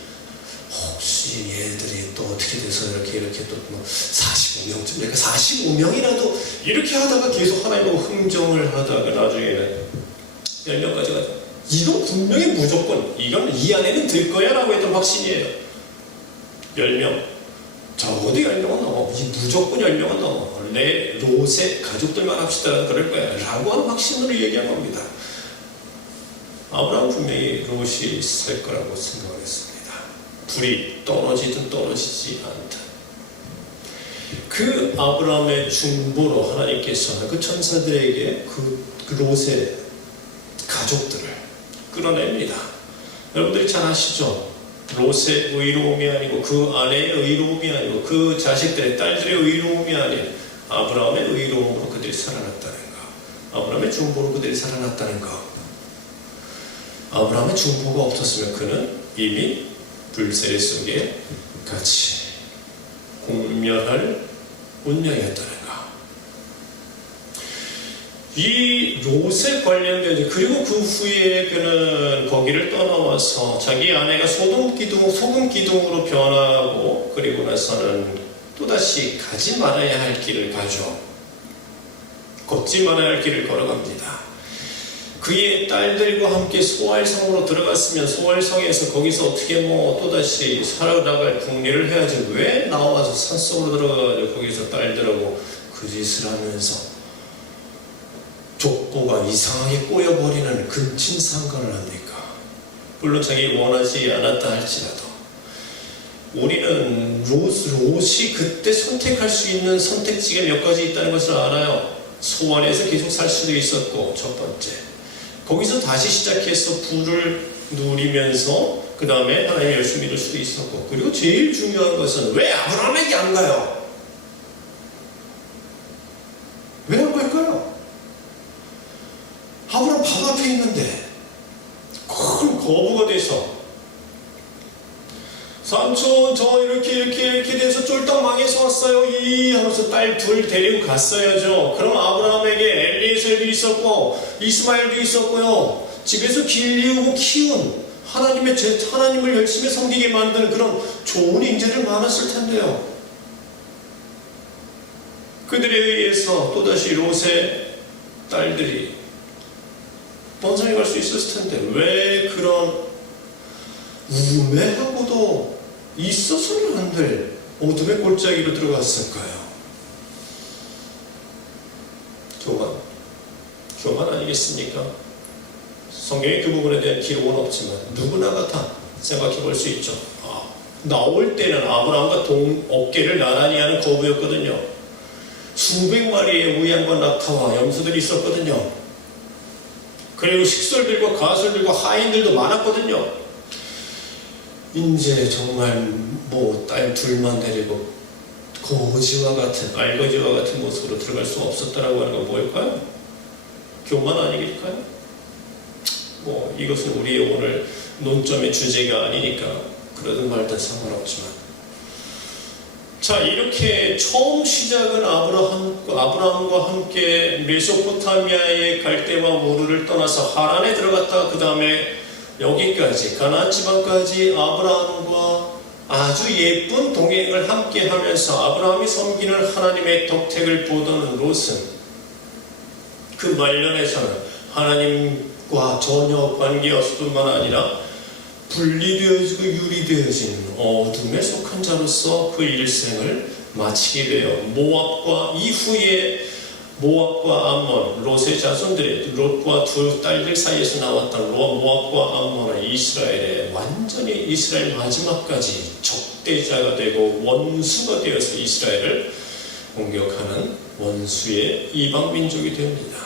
혹시 얘들이 또 어떻게 돼서 이렇게 또 45명쯤 될까? 45명이라도 이렇게 하다가 계속 하나님하고 흥정을 하다가 나중에는 10명까지 가죠. 이건 분명히 무조건 이건 이 안에는 들 거야 라고 했던 확신이에요. 10명 적어도 10명은 넘어. 이 무조건 10명은 넘어. 내 롯의 가족들만 합시다 그럴 거야 라고 하는 확신으로 얘기한 겁니다. 아브라함은 분명히 롯이 있을 거라고 생각을 했습니다. 불이 떨어지든 떨어지지 않든 그 아브라함의 중보로 하나님께서 그 천사들에게 그 롯의 가족들을 끌어냅니다. 여러분들이 잘 아시죠? 롯의 의로움이 아니고 그 아내의 의로움이 아니고 그 자식들의 딸들의 의로움이 아닌 아브라함의 의로움으로 그들이 살아났다는 거. 아브라함의 중보로 그들이 살아났다는 거. 아브라함의 중보가 없었으면 그는 이미 불세례 속에 같이 공멸할 운명이었다는 거. 이 롯에 관련된 그리고 그 후에 그는 거기를 떠나와서 자기 아내가 소금 기둥으로 변하고 그리고 나서는 또다시 가지 말아야 할 길을 가죠. 걷지 말아야 할 길을 걸어갑니다. 그의 딸들과 함께 소알성으로 들어갔으면 소알성에서 거기서 어떻게 또다시 살아나갈 궁리를 해야지 왜 나와서 산속으로 들어가가지고 거기서 딸들하고 그 짓을 하면서 족보가 이상하게 꼬여버리는 근친상간을 합니까? 물론 자기 원하지 않았다 할지라도 우리는 롯이 그때 선택할 수 있는 선택지가 몇 가지 있다는 것을 알아요. 소알에서 계속 살 수도 있었고 첫 번째 거기서 다시 시작해서 부를 누리면서 그 다음에 하나님의 열심히 믿을 수도 있었고 그리고 제일 중요한 것은 왜 아브라함에게 안 가요? 왜 안 갈까요? 아브라함 바로 앞에 있는데 큰 거부가 돼서 삼촌 저 이렇게 돼서 쫄딱 망해서 왔어요 이 하면서 딸 둘 데리고 갔어야죠. 그럼 아브라함에게 엘리에셀도 있었고 이스마엘도 있었고요. 집에서 길리우고 키운 하나님을 열심히 섬기게 만드는 그런 좋은 인재들 많았을 텐데요. 그들에 의해서 또다시 롯의 딸들이 번성해 갈 수 있었을 텐데 왜 그런 우매하고도 있어서는 안 될 어둠의 골짜기로 들어갔을까요? 교만 아니겠습니까? 성경에 그 부분에 대한 기록은 없지만 누구나가 다 생각해 볼 수 있죠. 나올 때는 아브라함과 어깨를 나란히 하는 거부였거든요. 수백 마리의 우양과 낙타와 염소들이 있었거든요. 그리고 식솔들과 가솔들과 하인들도 많았거든요. 이제 정말 딸 둘만 데리고 거지와 같은 알거지와 같은 모습으로 들어갈 수 없었다라고 하는 건 뭘까요? 교만 아니길까요? 이것은 우리의 오늘 논점의 주제가 아니니까 그러든 말든 상관없지만 자 이렇게 처음 시작은 아브라함과 함께 메소포타미아의 갈대와 우르를 떠나서 하란에 들어갔다 그 다음에 여기까지 가나안 지방까지 아브라함과 아주 예쁜 동행을 함께 하면서 아브라함이 섬기는 하나님의 덕택을 보던 롯은 그 말년에서는 하나님과 전혀 관계없을 뿐만 아니라 분리되어지고 유리되어진 어둠에 속한 자로서 그 일생을 마치게 되어 모압과 이후에 모압과 암몬, 롯의 자손들의 롯과 두 딸들 사이에서 나왔던 모압과 암몬은 이스라엘의 완전히 이스라엘 마지막까지 적대자가 되고 원수가 되어서 이스라엘을 공격하는 원수의 이방 민족이 됩니다.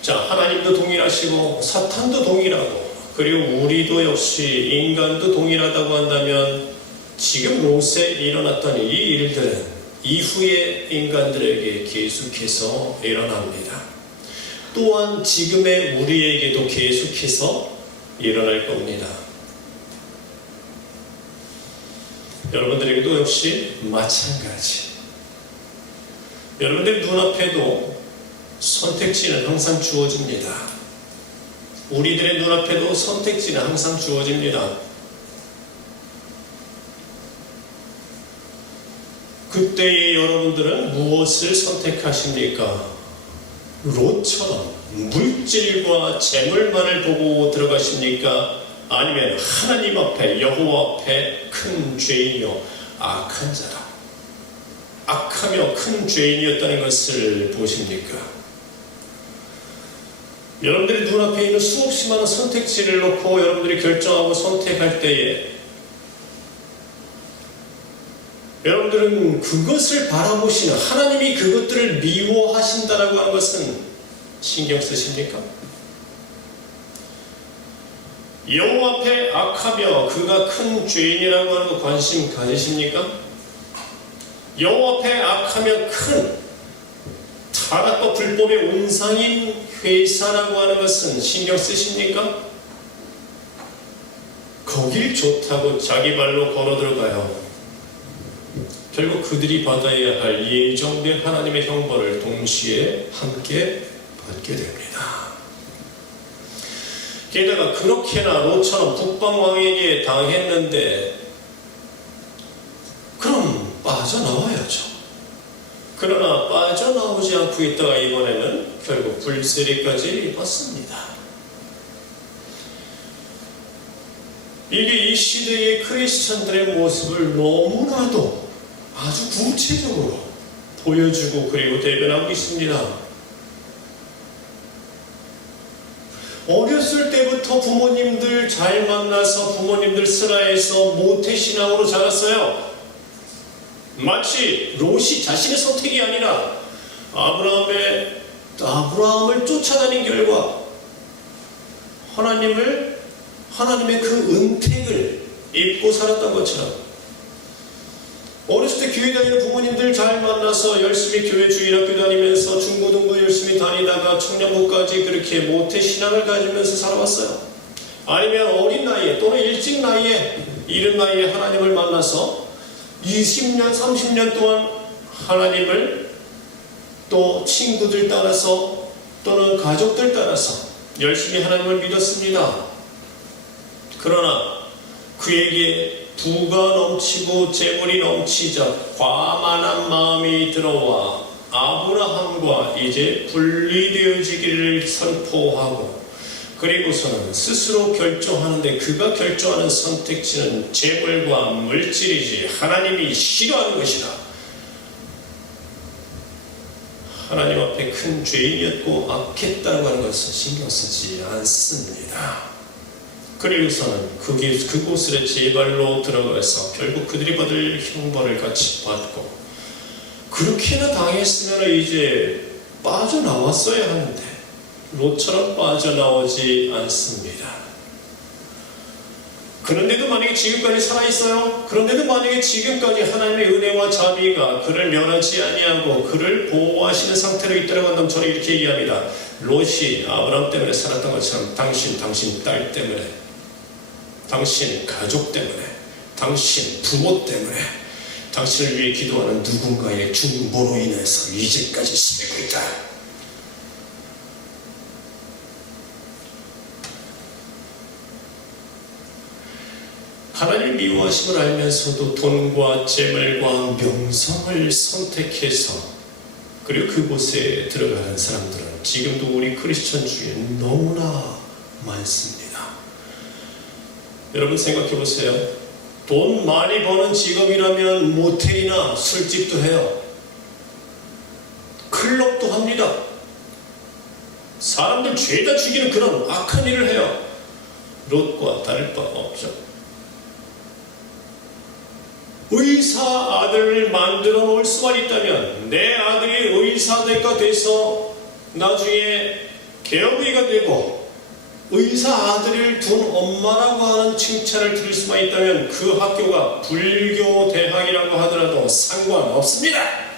자, 하나님도 동일하시고 사탄도 동일하고 그리고 우리도 역시 인간도 동일하다고 한다면 지금 롯에 일어났던 이 일들은 이후의 인간들에게 계속해서 일어납니다. 또한 지금의 우리에게도 계속해서 일어날 겁니다. 여러분들에게도 역시 마찬가지. 여러분들 눈앞에도 선택지는 항상 주어집니다. 우리들의 눈앞에도 선택지는 항상 주어집니다. 그때의 여러분들은 무엇을 선택하십니까? 롯처럼 물질과 재물만을 보고 들어가십니까? 아니면 하나님 앞에 여호와 앞에 큰 죄인이요 악한 자라 악하며 큰 죄인이었다는 것을 보십니까? 여러분들이 눈앞에 있는 수없이 많은 선택지를 놓고 여러분들이 결정하고 선택할 때에 여러분들은 그것을 바라보시는 하나님이 그것들을 미워하신다라고 하는 것은 신경 쓰십니까? 여호와 앞에 악하며 그가 큰 죄인이라고 하는 거 관심 가지십니까? 여호와 앞에 악하며 큰 타락과 불법의 온상인 회사라고 하는 것은 신경 쓰십니까? 거길 좋다고 자기 발로 걸어 들어가요. 결국 그들이 받아야 할 예정된 하나님의 형벌을 동시에 함께 받게 됩니다. 게다가 그렇게나 롯처럼 북방왕에게 당했는데 그럼 빠져나와야죠. 그러나 빠져나오지 않고 있다가 이번에는 결국 불세례까지 받습니다. 이게 이 시대의 크리스천들의 모습을 너무나도 아주 구체적으로 보여주고 그리고 대변하고 있습니다. 어렸을 때부터 부모님들 잘 만나서 부모님들 슬하에서 모태신앙으로 자랐어요. 마치 롯이 자신의 선택이 아니라 아브라함을 쫓아다닌 결과 하나님의 그 은택을 입고 살았던 것처럼 어렸을 때 교회 다니는 부모님들 잘 만나서 열심히 교회 주일학교 다니면서 중고등부 열심히 다니다가 청년부까지 그렇게 모태신앙을 가지면서 살아왔어요. 아니면 어린 나이에 또는 일찍 나이에 이른 나이에 하나님을 만나서 20년 30년 동안 하나님을 또 친구들 따라서 또는 가족들 따라서 열심히 하나님을 믿었습니다. 그러나 그에게 부가 넘치고 재물이 넘치자 과만한 마음이 들어와 아브라함과 이제 분리되어지기를 선포하고 그리고서는 스스로 결정하는데 그가 결정하는 선택지는 재물과 물질이지 하나님이 싫어하는 것이다. 하나님 앞에 큰 죄인이었고 악했다고 하는 것은 신경 쓰지 않습니다. 그리고서는 그곳에 제 발로 들어가서 결국 그들이 받을 형벌을 같이 받고 그렇게나 당했으면 이제 빠져나왔어야 하는데 롯처럼 빠져나오지 않습니다. 그런데도 만약에 지금까지 살아있어요? 그런데도 만약에 지금까지 하나님의 은혜와 자비가 그를 면하지 아니하고 그를 보호하시는 상태로 있다고 한다면 저는 이렇게 얘기합니다. 롯이 아브라함 때문에 살았던 것처럼 당신 딸 때문에 당신 가족 때문에 당신 부모 때문에 당신을 위해 기도하는 누군가의 중보로 인해서 이제까지 살고 있다. 하나님 미워하심을 알면서도 돈과 재물과 명성을 선택해서 그리고 그곳에 들어가는 사람들은 지금도 우리 크리스천 중에 너무나 많습니다. 여러분 생각해 보세요. 돈 많이 버는 직업이라면 모텔이나 술집도 해요. 클럽도 합니다. 사람들 죄다 죽이는 그런 악한 일을 해요. 롯과 다를 바 없죠. 의사 아들을 만들어 놓을 수만 있다면 내 아들이 의사대가 돼서 나중에 개업의가 되고 의사 아들을 둔 엄마라고 하는 칭찬을 들을 수만 있다면 그 학교가 불교 대학이라고 하더라도 상관없습니다.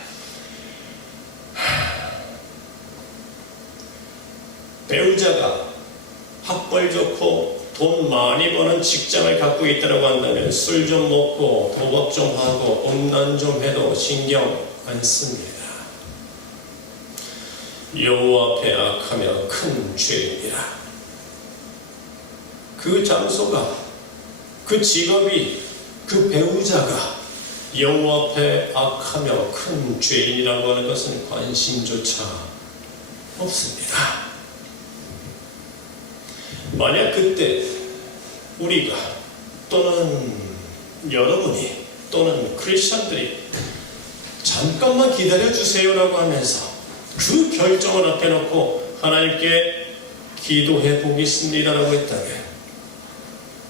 배우자가 학벌 좋고 돈 많이 버는 직장을 갖고 있다고 한다면 술 좀 먹고 도박 좀 하고 음란 좀 해도 신경 안 씁니다. 여호와 앞에 악하며 큰 죄입니다. 그 장소가, 그 직업이, 그 배우자가 여호와 앞에 악하며 큰 죄인이라고 하는 것은 관심조차 없습니다. 만약 그때 우리가 또는 여러분이 또는 크리스천들이 잠깐만 기다려주세요라고 하면서 그 결정을 앞에 놓고 하나님께 기도해 보겠습니다라고 했다면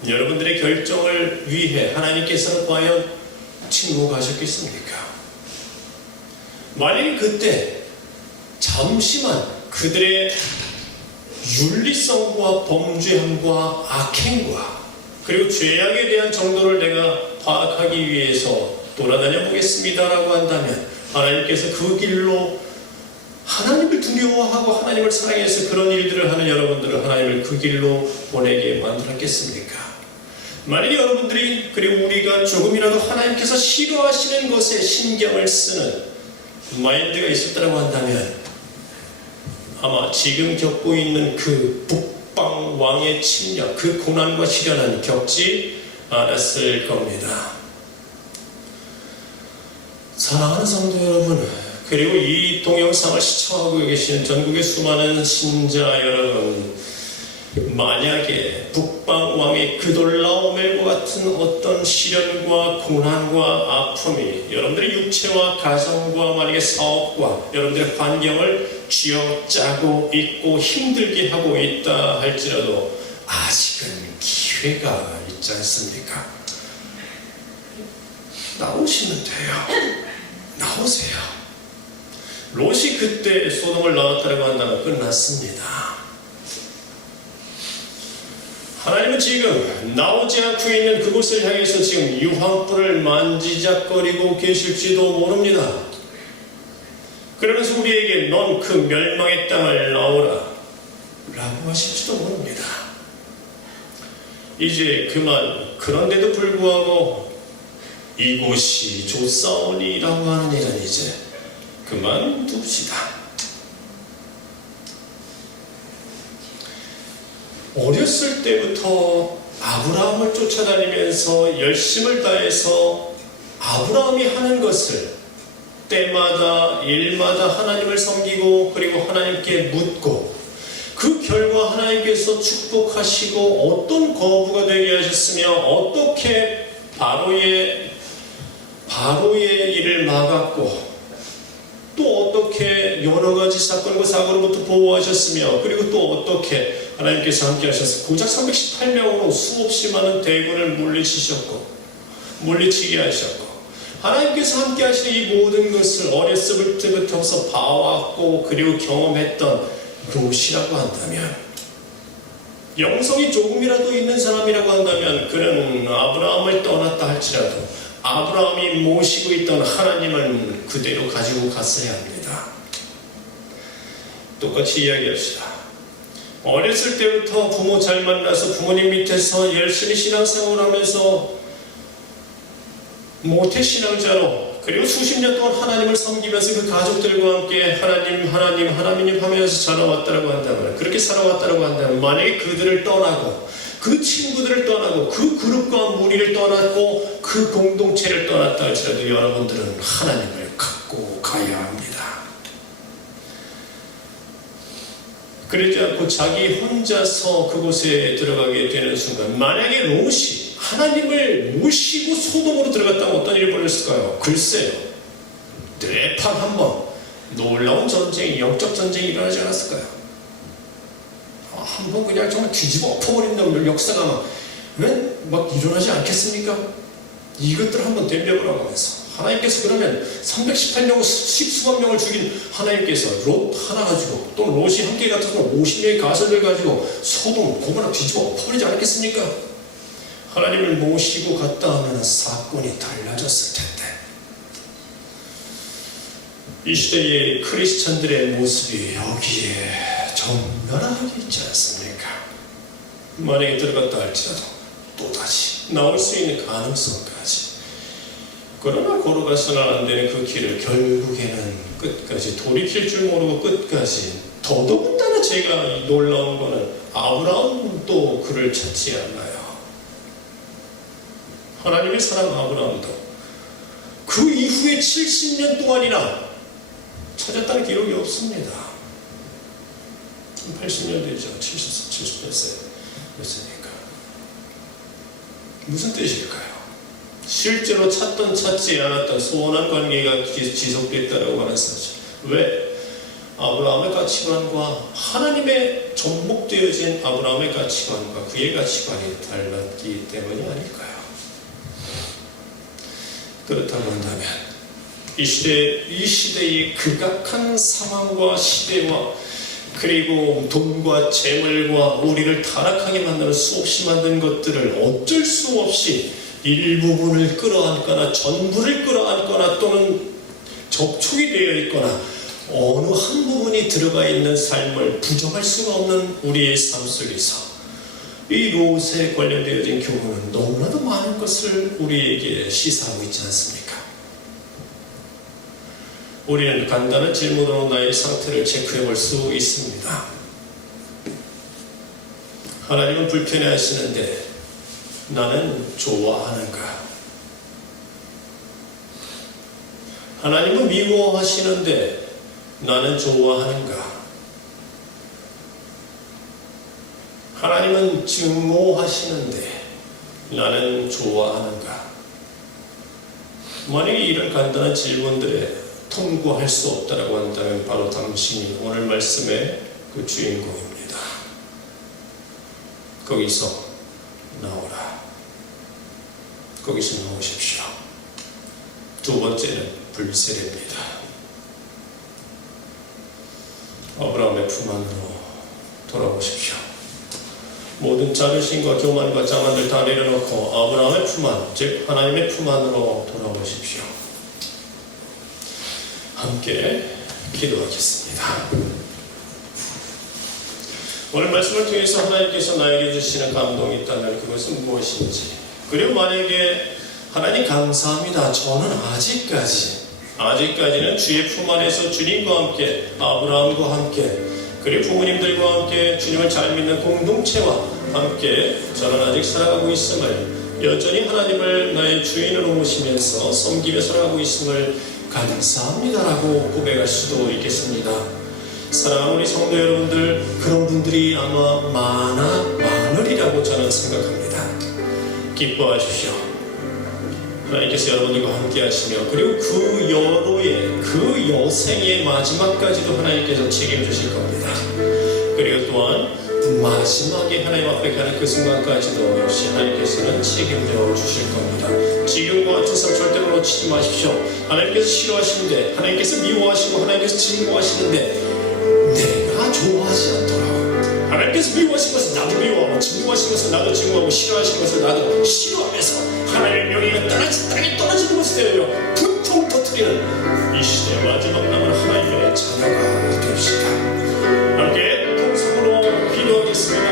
여러분들의 결정을 위해 하나님께서는 과연 침묵하셨겠습니까? 만약에 그때 잠시만 그들의 윤리성과 범죄함과 악행과 그리고 죄악에 대한 정도를 내가 파악하기 위해서 돌아다녀 보겠습니다라고 한다면 하나님께서 그 길로 하나님을 두려워하고 하나님을 사랑해서 그런 일들을 하는 여러분들을 하나님을 그 길로 보내게 만들었겠습니까? 만약에 여러분들이 그리고 우리가 조금이라도 하나님께서 싫어하시는 것에 신경을 쓰는 마인드가 있었다고 한다면 아마 지금 겪고 있는 그 북방 왕의 침략, 그 고난과 시련은 겪지 않았을 겁니다. 사랑하는 성도 여러분, 그리고 이 동영상을 시청하고 계시는 전국의 수많은 신자 여러분, 만약에 북방 왕의 그돌라오멜과 같은 어떤 시련과 고난과 아픔이 여러분들의 육체와 가정과 만약에 사업과 여러분들의 환경을 쥐어짜고 있고 힘들게 하고 있다 할지라도 아직은 기회가 있지 않습니까? 나오시면 돼요. 나오세요. 롯이 그때 소돔을 나왔다고 한다면 끝났습니다. 하나님은 지금 나오지 않고 있는 그곳을 향해서 지금 유황불을 만지작거리고 계실지도 모릅니다. 그러면서 우리에게 넌 그 멸망의 땅을 나오라 라고 하실지도 모릅니다. 이제 그만, 그런데도 불구하고 이곳이 좋사오니 라고 하는 일은 이제 그만둡시다. 어렸을 때부터 아브라함을 쫓아다니면서 열심을 다해서 아브라함이 하는 것을 때마다 일마다 하나님을 섬기고 그리고 하나님께 묻고 그 결과 하나님께서 축복하시고 어떤 거부가 되게 하셨으며 어떻게 바로의 일을 막았고 또 어떻게 여러 가지 사건과 사고로부터 보호하셨으며 그리고 또 어떻게 하나님께서 함께 하셔서 고작 318명으로 수없이 많은 대군을 물리치게 하셨고 하나님께서 함께 하시는 이 모든 것을 어렸을 때부터 봐왔고 그리고 경험했던 롯이라고 한다면 영성이 조금이라도 있는 사람이라고 한다면 그는 아브라함을 떠났다 할지라도 아브라함이 모시고 있던 하나님을 그대로 가지고 갔어야 합니다. 똑같이 이야기합시다. 어렸을 때부터 부모 잘 만나서 부모님 밑에서 열심히 신앙생활을 하면서 모태신앙자로 그리고 수십 년 동안 하나님을 섬기면서 그 가족들과 함께 하나님 하면서 자라왔다고 한다면 그렇게 살아왔다고 한다면 만약에 그들을 떠나고 그 친구들을 떠나고 그 그룹과 무리를 떠났고 그 공동체를 떠났다 할지라도 여러분들은 하나님을 갖고 가야 합니다. 그러지 않고 자기 혼자서 그곳에 들어가게 되는 순간, 만약에 롯이 하나님을 무시고 소돔으로 들어갔다면 어떤 일이 벌어졌을까요? 글쎄요, 뇌판 한번 놀라운 전쟁, 영적 전쟁이 일어나지 않았을까요? 한번 그냥 정말 뒤집어 엎어버린다면 역사가 막 일어나지 않겠습니까? 이것들 한번 대비해보라고 하면서 하나님께서 그러면 318명, 십수만 명을 죽인 하나님께서 롯 하나 가지고 또 롯이 함께 같아서 50명의 가설을 가지고 소돔, 고모라 뒤집어 엎어버리지 않겠습니까? 하나님을 모시고 갔다 하면 사건이 달라졌을 텐데, 이 시대의 크리스찬들의 모습이 여기에 적나라하게 있지 않습니까? 만약에 들어갔다 할지라도 또다시 나올 수 있는 가능성까지. 그러나 걸어가서는 안 되는 그 길을 결국에는 끝까지 돌이킬 줄 모르고 끝까지. 더더군다나 제가 놀라운 거는 아브라함도 그를 찾지 않나요? 하나님의 사람 아브라함도 그 이후에 70년 동안이나 찾았다는 기록이 없습니다. 80년 되죠. 70년 됐으니까. 무슨 뜻일까요? 실제로 찾던 찾지 않았던 소원한 관계가 지속됐다고 하는 사실. 왜? 아브라함의 가치관과 하나님의 접목되어진 아브라함의 가치관과 그의 가치관이 달랐기 때문이 아닐까요? 그렇다고 한다면 이 시대의 극악한 상황과 시대와 그리고 돈과 재물과 우리를 타락하게 만드는 수없이 만든 것들을 어쩔 수 없이 일부분을 끌어안거나 전부를 끌어안거나 또는 접촉이 되어 있거나 어느 한 부분이 들어가 있는 삶을 부정할 수가 없는 우리의 삶 속에서 이 롯에 관련되어진 교훈은 너무나도 많은 것을 우리에게 시사하고 있지 않습니까? 우리는 간단한 질문으로 나의 상태를 체크해 볼 수 있습니다. 하나님은 불편해 하시는데 나는 좋아하는가? 하나님은 미워하시는데 나는 좋아하는가? 하나님은 증오하시는데 나는 좋아하는가? 만약에 이런 간단한 질문들에 통과할 수 없다고 한다면 바로 당신이 오늘 말씀의 그 주인공입니다. 거기서 나오라. 거기서 나오십시오. 두 번째는 불세례입니다. 아브라함의 품 안으로 돌아오십시오. 모든 자존심과 교만과 자만들 다 내려놓고 아브라함의 품 안, 즉 하나님의 품 안으로 돌아오십시오. 함께 기도하겠습니다. 오늘 말씀을 통해서 하나님께서 나에게 주시는 감동이 있다면 그것은 무엇인지, 그리고 만약에 하나님 감사합니다, 저는 아직까지는 주의 품 안에서 주님과 함께, 아브라함과 함께, 그리고 부모님들과 함께 주님을 잘 믿는 공동체와 함께 저는 아직 살아가고 있음을, 여전히 하나님을 나의 주인으로 모시면서 섬기며 살아가고 있음을 감사합니다라고 고백할 수도 있겠습니다. 사랑하는 우리 성도 여러분들, 그런 분들이 아마 많으리라고 저는 생각합니다. 기뻐하십시오. 하나님께서 여러분들과 함께 하시며, 그리고 그 여로의, 그 여생의 마지막까지도 하나님께서 책임주실 겁니다. 그리고 또한 마지막에 하나님 앞에 가는 그 순간까지도 역시 하나님께서는 책임져 주실 겁니다. 지금과 같은 삶 절대로 놓치지 마십시오. 하나님께서 싫어하시는데, 하나님께서 미워하시고, 하나님께서 증오하시는데 내가 좋아하지 않더라고. 하나님께서 미워하신 것을 나도 미워하고, 증오하신 것을 나도 증오하고, 싫어하신 것을 나도 싫어하면서 하나님의 명예가 땅에 떨어지는 것을 되려 분통 터뜨리는 이 시대의 마지막 남은 하나님의 자녀가 됩시다. 함께 통성으로 기도하겠습니다.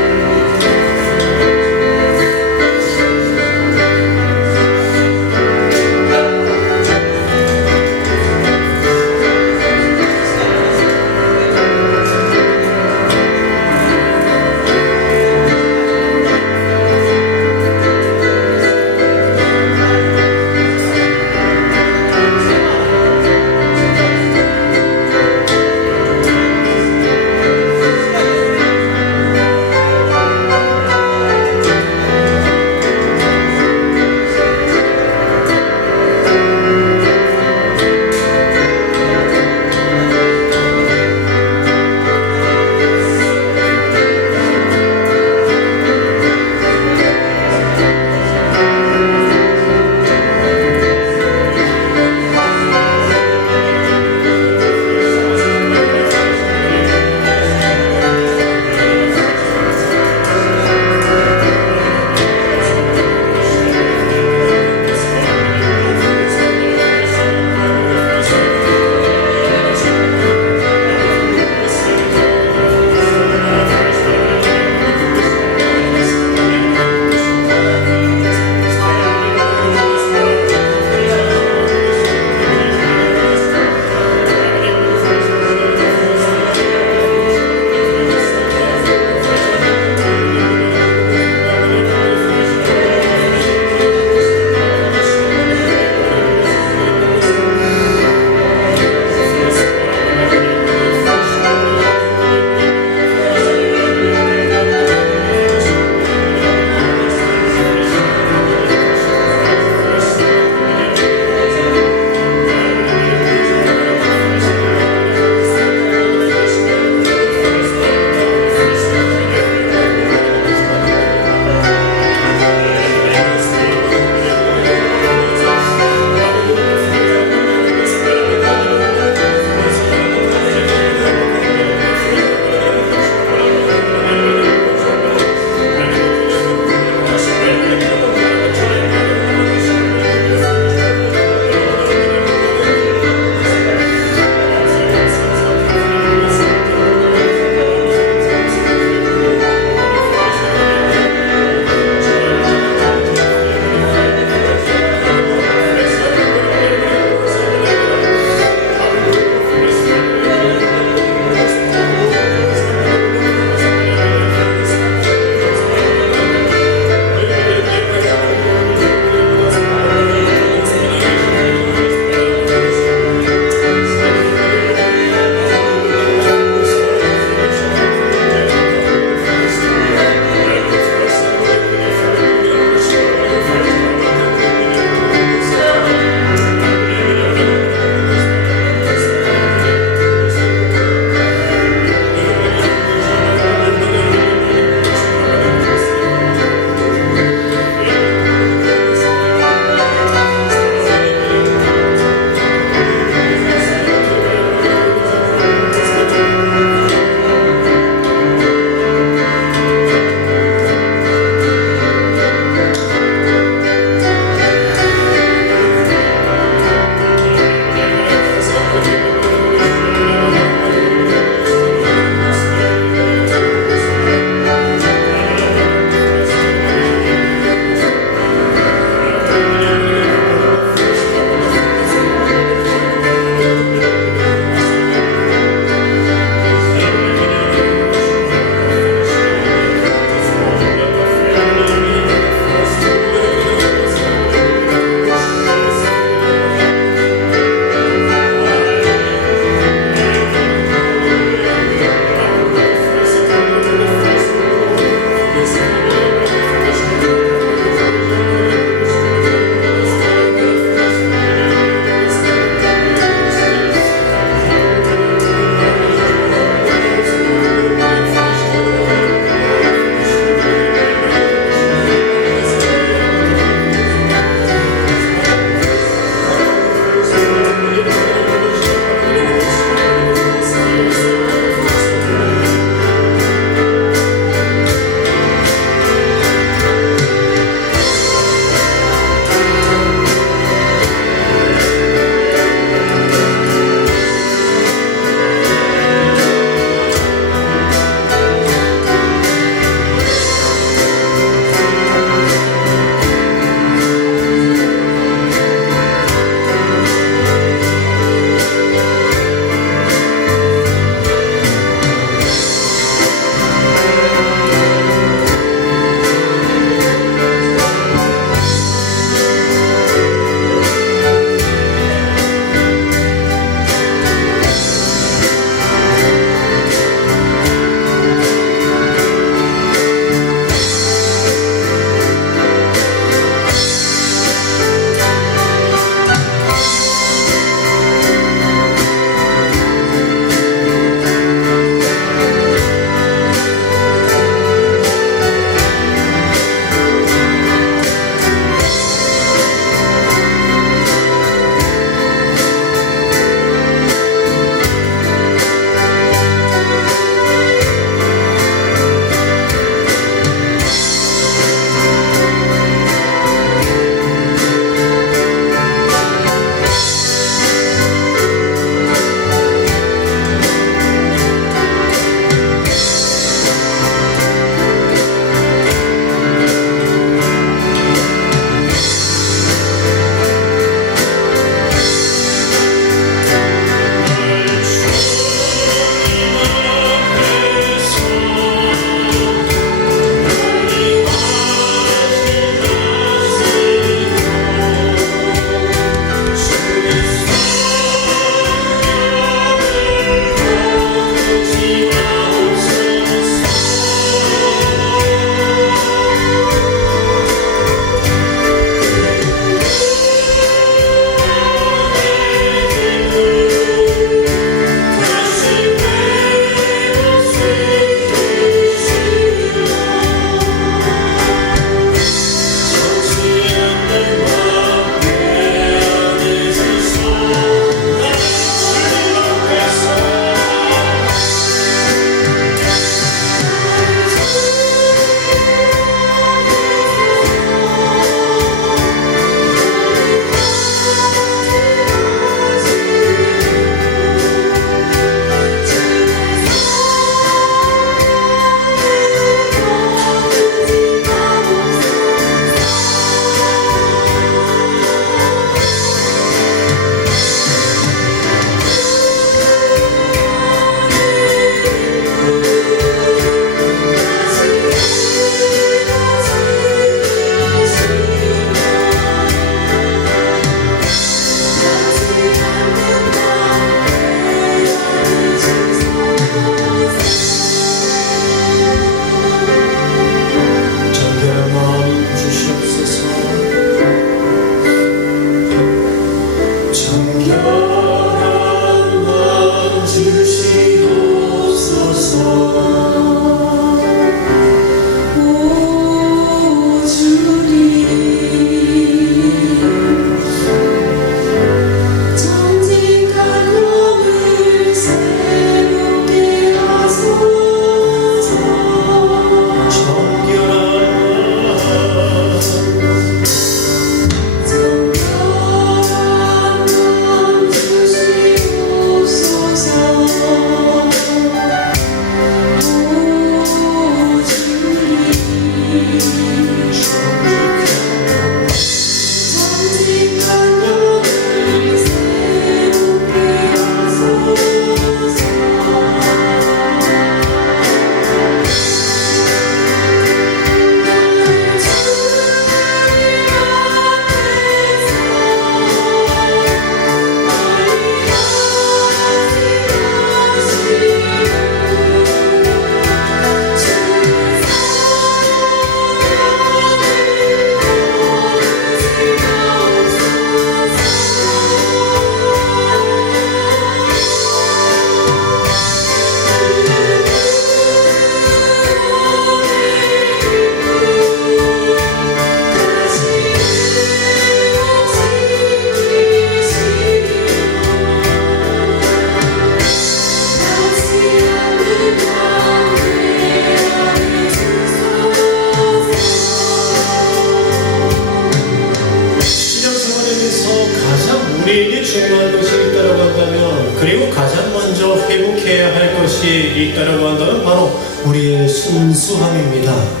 중요한 것이 있다고 한다면, 그리고 가장 먼저 회복해야 할 것이 있다고 한다면 바로 우리의 순수함입니다.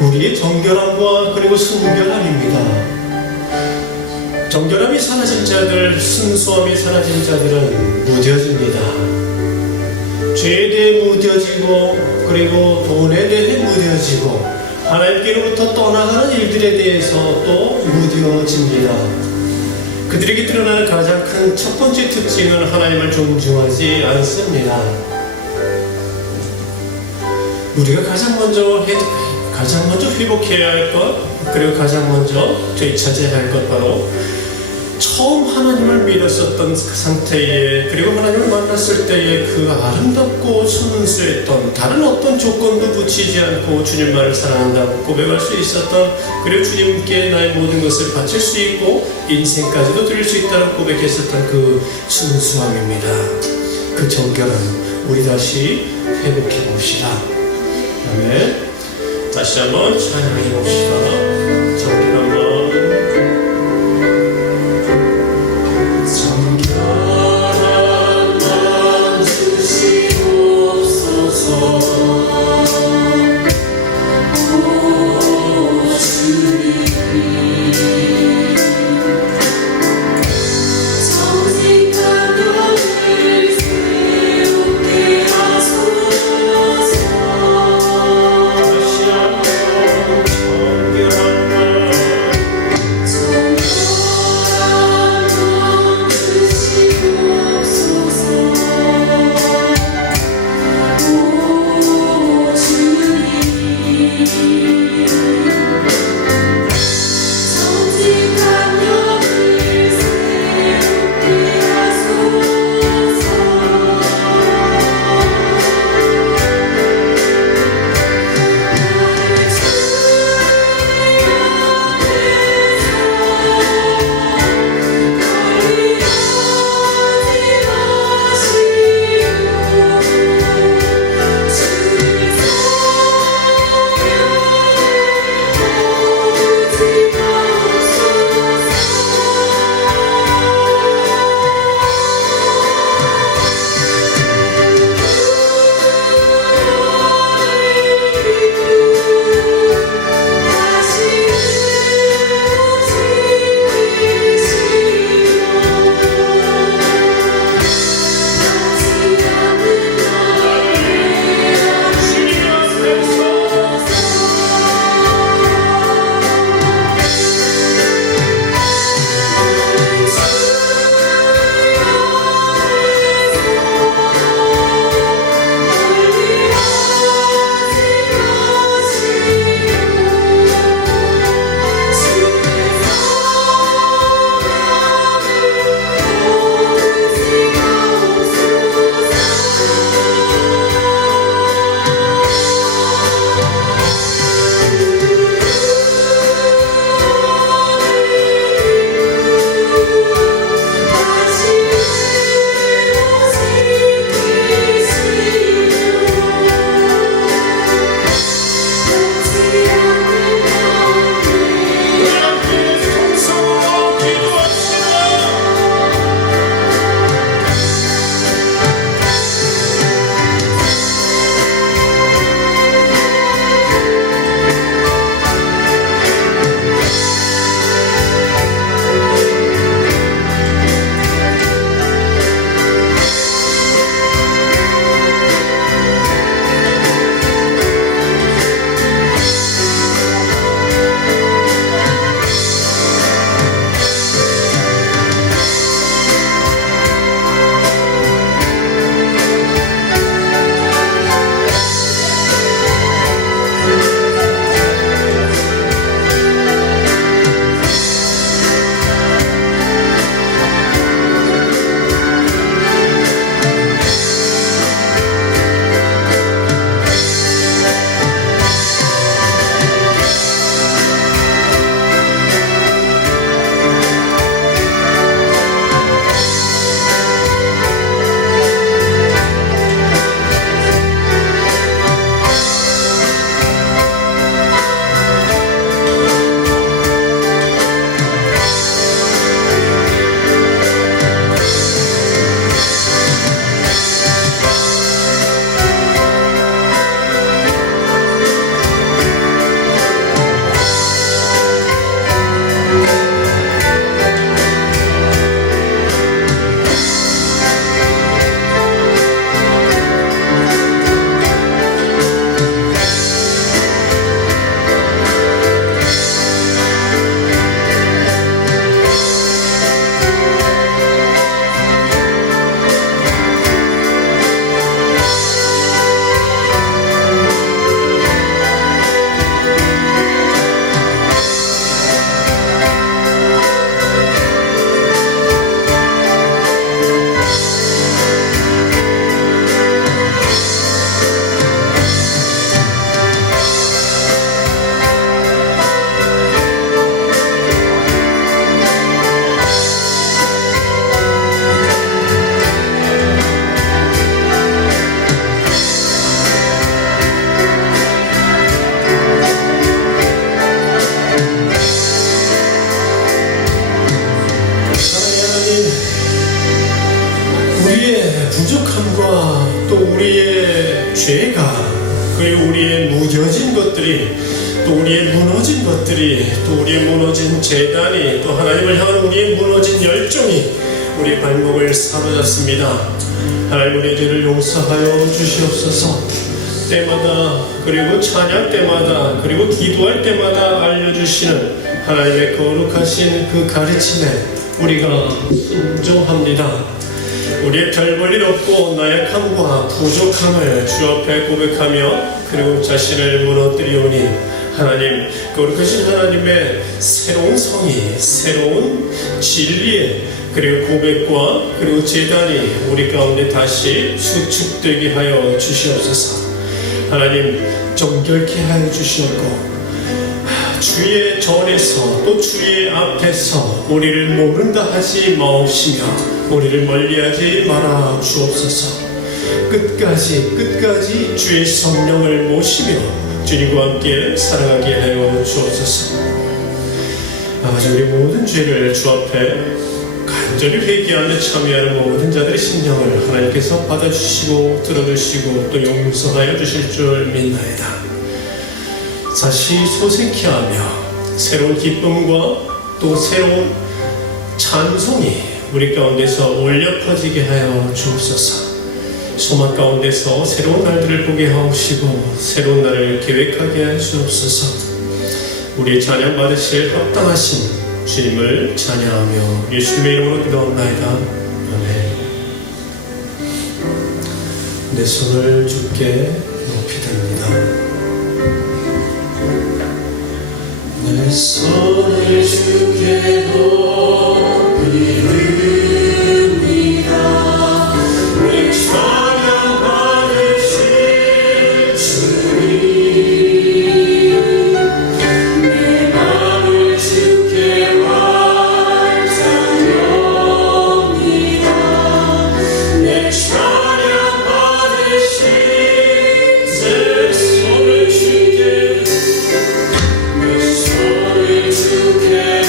우리의 정결함과 그리고 순결함입니다. 정결함이 사라진 자들, 순수함이 사라진 자들은 무뎌집니다. 죄에 대해 무뎌지고, 그리고 돈에 대해 무뎌지고, 하나님께로부터 떠나가는 일들에 대해서 또 무뎌집니다. 그들에게 드러나는 가장 큰 첫 번째 특징은 하나님을 존중하지 않습니다. 우리가 가장 먼저 회복해야 할 것, 그리고 가장 먼저 되찾아야 할 것, 바로 처음 하나님을 믿었었던 그 상태에, 그리고 하나님을 만났을 때의 그 아름답고 순수했던, 다른 어떤 조건도 붙이지 않고 주님만을 사랑한다고 고백할 수 있었던, 그리고 주님께 나의 모든 것을 바칠 수 있고 인생까지도 드릴 수 있다고 고백했었던 그 순수함입니다. 그 정결함 우리 다시 회복해 봅시다. 아멘. 다시 한번 찬양해 봅시다. 정결한 마음, 정결한 마음 주시옵소서. 오 주님, 정직한 영을 세우게 하소서. 다시 한번 정결한 마음, 우리의 죄가 그리고 우리의 무뎌진 것들이 또 우리의 무너진 것들이 또 우리의 무너진 재단이 또 하나님을 향한 우리의 무너진 열정이 우리의 발목을 사로잡습니다. 하나님 우리의 죄를 용서하여 주시옵소서. 때마다 그리고 찬양 때마다 그리고 기도할 때마다 알려주시는 하나님의 거룩하신 그 가르침에 우리가 순종합니다. 우리의 별 볼 일 없고 나약함과 부족함을 주 앞에 고백하며 그리고 자신을 무너뜨리오니 하나님 거룩하신 하나님의 새로운 성의 새로운 진리의 그리고 고백과 그리고 제단이 우리 가운데 다시 수축되게 하여 주시옵소서. 하나님 정결케 하여 주시옵고 주의 전에서 또 주의 앞에서 우리를 모른다 하지 마옵시며 우리를 멀리하지 말아 주옵소서. 끝까지 주의 성령을 모시며 주님과 함께 살아가게 하여 주옵소서. 아버지 우리 모든 죄를 주 앞에 간절히 회개하며 참여하는 모든 자들의 심령을 하나님께서 받아주시고 들어주시고 또 용서하여 주실 줄 믿나이다. 다시 소생케 하며 새로운 기쁨과 또 새로운 찬송이 우리 가운데서 울려 퍼지게 하여 주옵소서. 소망 가운데서 새로운 날들을 보게 하옵시고 새로운 날을 계획하게 하여 주옵소서. 우리의 찬양 받으실 합당하신 주님을 찬양하며 예수님의 이름으로 기도합나이다. 아멘. 내 손을 주께 높이 듭니다. 내 손을 주께 높이 듭니다. 내 찬양 받으실 주님 내 마음을 주께 활짝 엽니다. 내 찬양 받으실 내 손을 주께 주께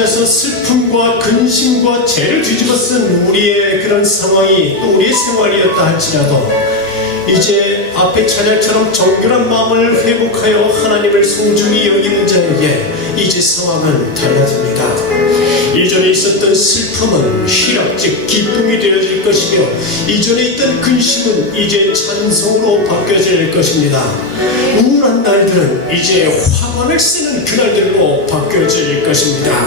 맞이해서 슬픔과 근심과 죄를 뒤집어 쓴 우리의 그런 상황이 또 우리의 생활이었다 할지라도 이제 앞의 찬양처럼 정결한 마음을 회복하여 하나님을 소중히 여기는 자에게 이제 상황은 달라집니다. 이전에 있었던 슬픔은 희락 즉 기쁨이 되어질 것이며 이전에 있던 근심은 이제 찬송으로 바뀌어질 것입니다. 우울한 날들은 이제 화관을 쓰는 그날들로 바뀌어질 것입니다.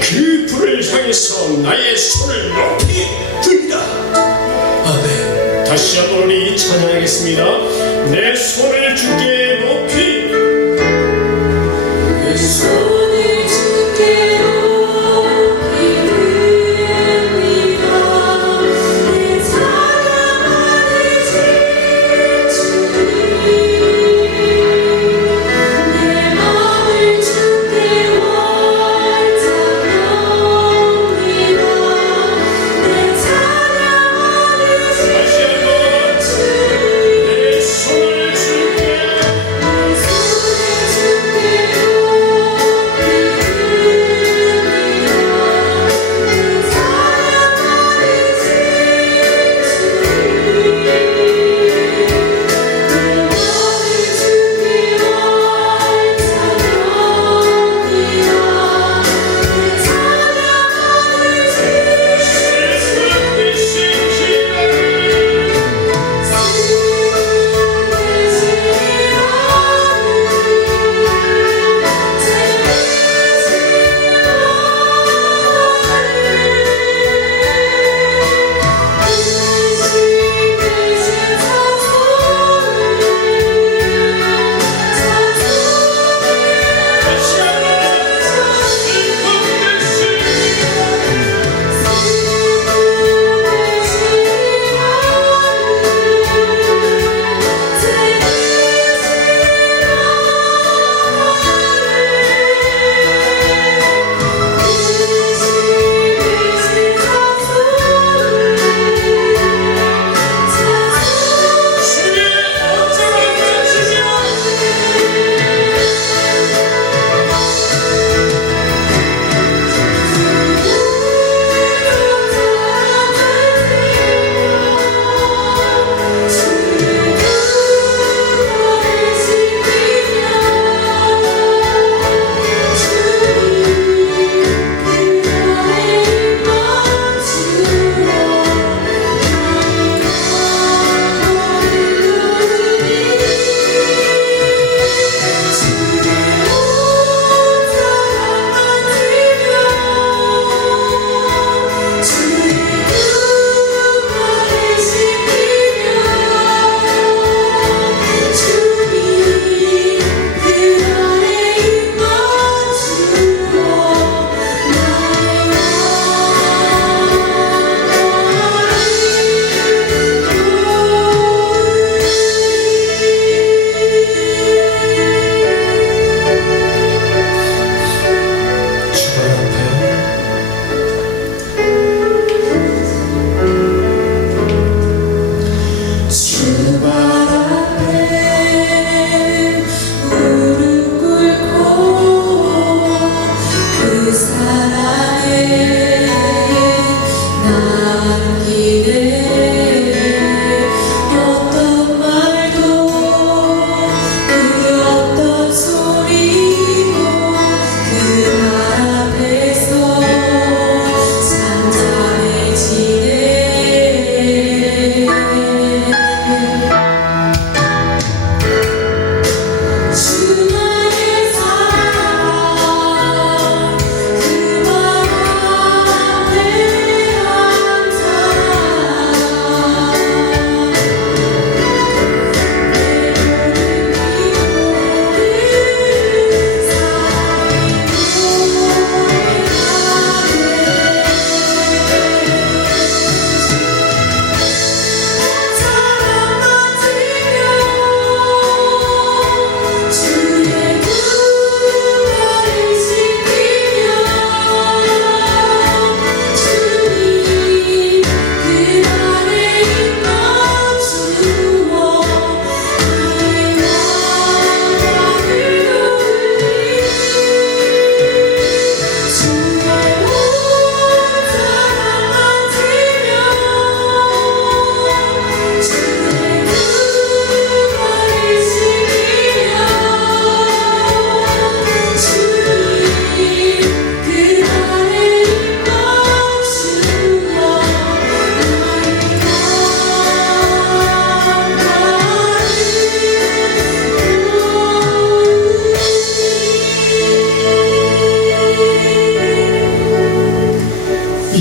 그 불을 향해서 나의 손을 높이 들리라. 아멘. 다시 한번 우리 찬양하겠습니다. 내 손을 주께 높이, 내 손을 주께 높이 듭니다. 내 찬양하는 주님, 내 마음을 주께 활짝 엽니다. 내 찬양하는 다시 한번 내 손을 주께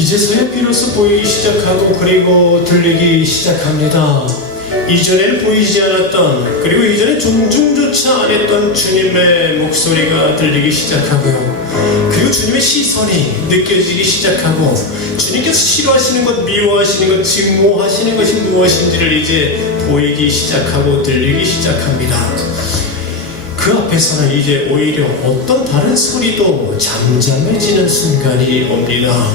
이제서야 비로소 보이기 시작하고 그리고 들리기 시작합니다. 이전에는 보이지 않았던, 그리고 이전에 존중조차 안 했던 주님의 목소리가 들리기 시작하고요. 그리고 주님의 시선이 느껴지기 시작하고, 주님께서 싫어하시는 것, 미워하시는 것, 증오하시는 것이 무엇인지를 이제 보이기 시작하고 들리기 시작합니다. 그 앞에서는 이제 오히려 어떤 다른 소리도 잠잠해지는 순간이 옵니다.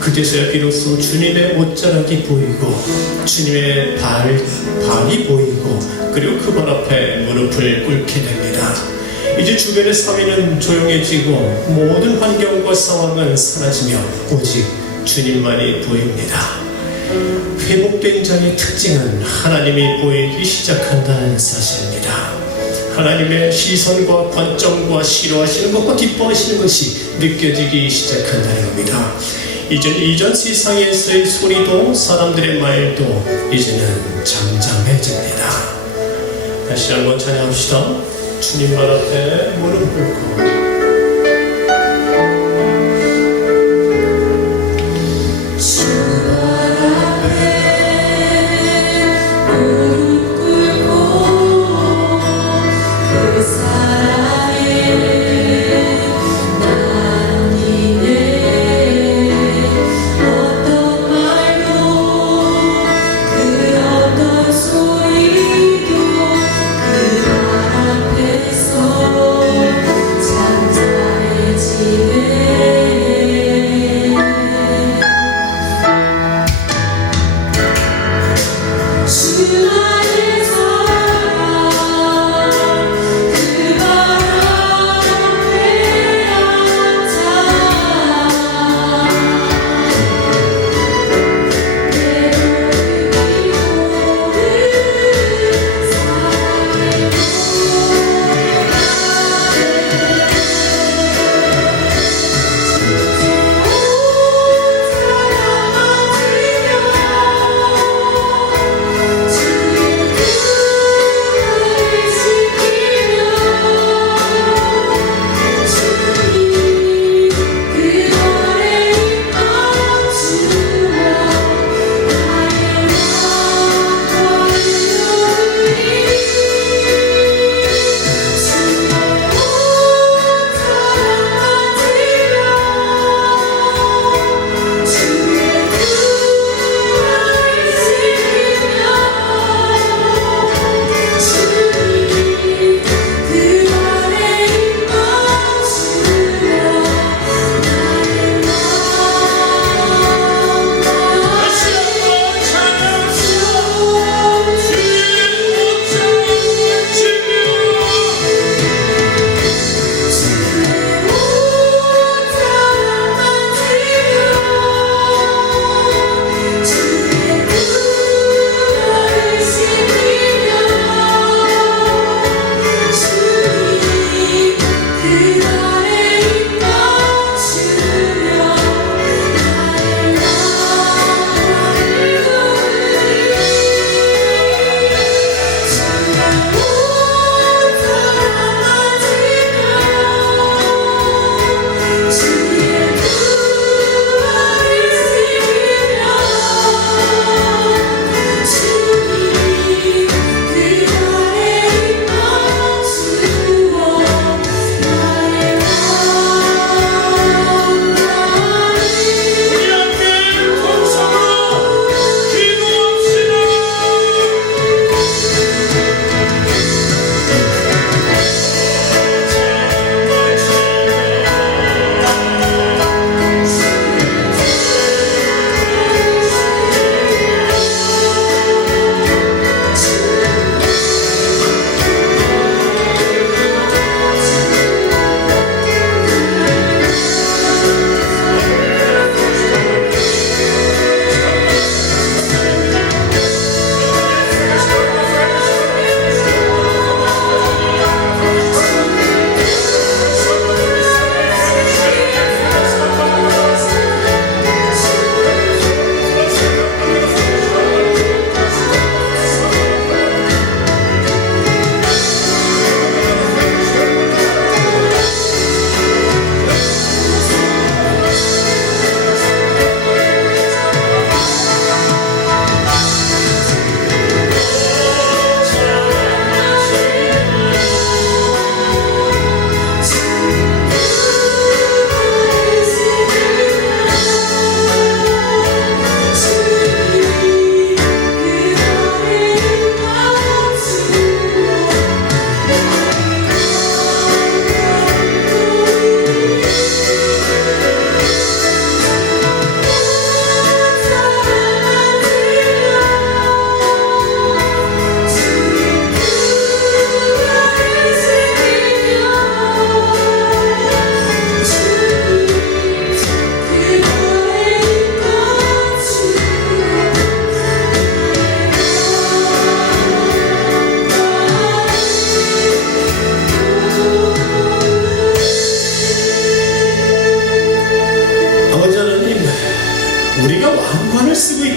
그제서야 비로소 주님의 옷자락이 보이고 주님의 발이 보이고, 그리고 그 발 앞에 무릎을 꿇게 됩니다. 이제 주변의 사위는 조용해지고 모든 환경과 상황은 사라지며 오직 주님만이 보입니다. 회복된 자의 특징은 하나님이 보이기 시작한다는 사실입니다. 하나님의 시선과 관점과 싫어하시는 것과 기뻐하시는 것이 느껴지기 시작한다는 겁니다. 이전 세상에서의 소리도 사람들의 말도 이제는 잠잠해집니다. 다시 한번 찬양합시다. 주님 발 앞에 무릎 꿇고 참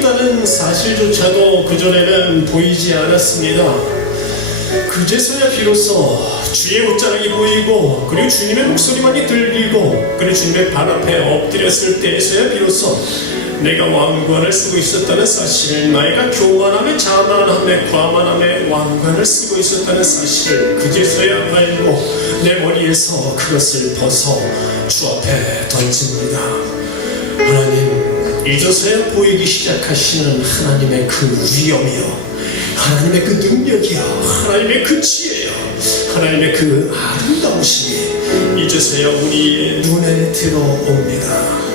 있다는 사실조차도 그전에는 보이지 않았습니다. 그제서야 비로소 주의 옷자락이 보이고 그리고 주님의 목소리만이 들리고 그리고 주님의 발 앞에 엎드렸을 때에서야 비로소 내가 왕관을 쓰고 있었다는 사실, 나이가 교만함에 자만함에 과만함에 왕관을 쓰고 있었다는 사실을 그제서야 알고 내 머리에서 그것을 벗어 주 앞에 던집니다. 하나님, 이제서야 보이기 시작하시는 하나님의 그 위엄이요, 하나님의 그 능력이요, 하나님의 그 지혜요, 하나님의 그 아름다우심이 이제서야 우리의 눈에 들어옵니다.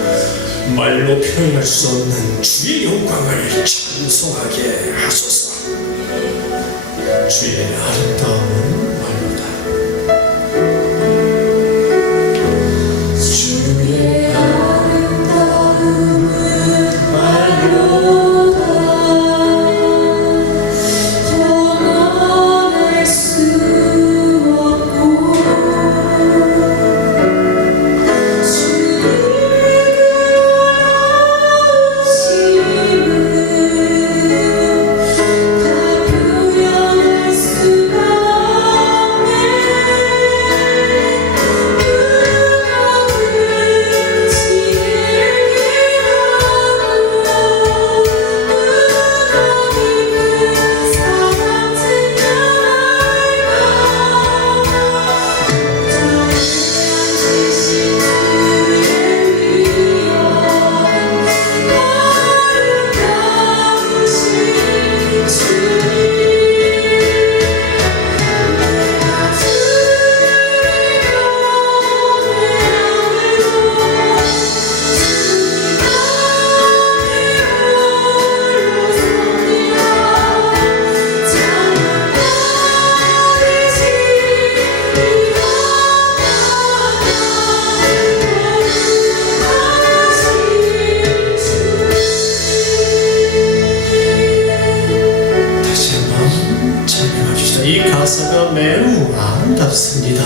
말로 표현할 수 없는 주의 영광을 찬송하게 하소서. 주의 아름다움은 말로다. 주의 아름다움은 말로다. 영원할 수 없고 매우 아름답습니다.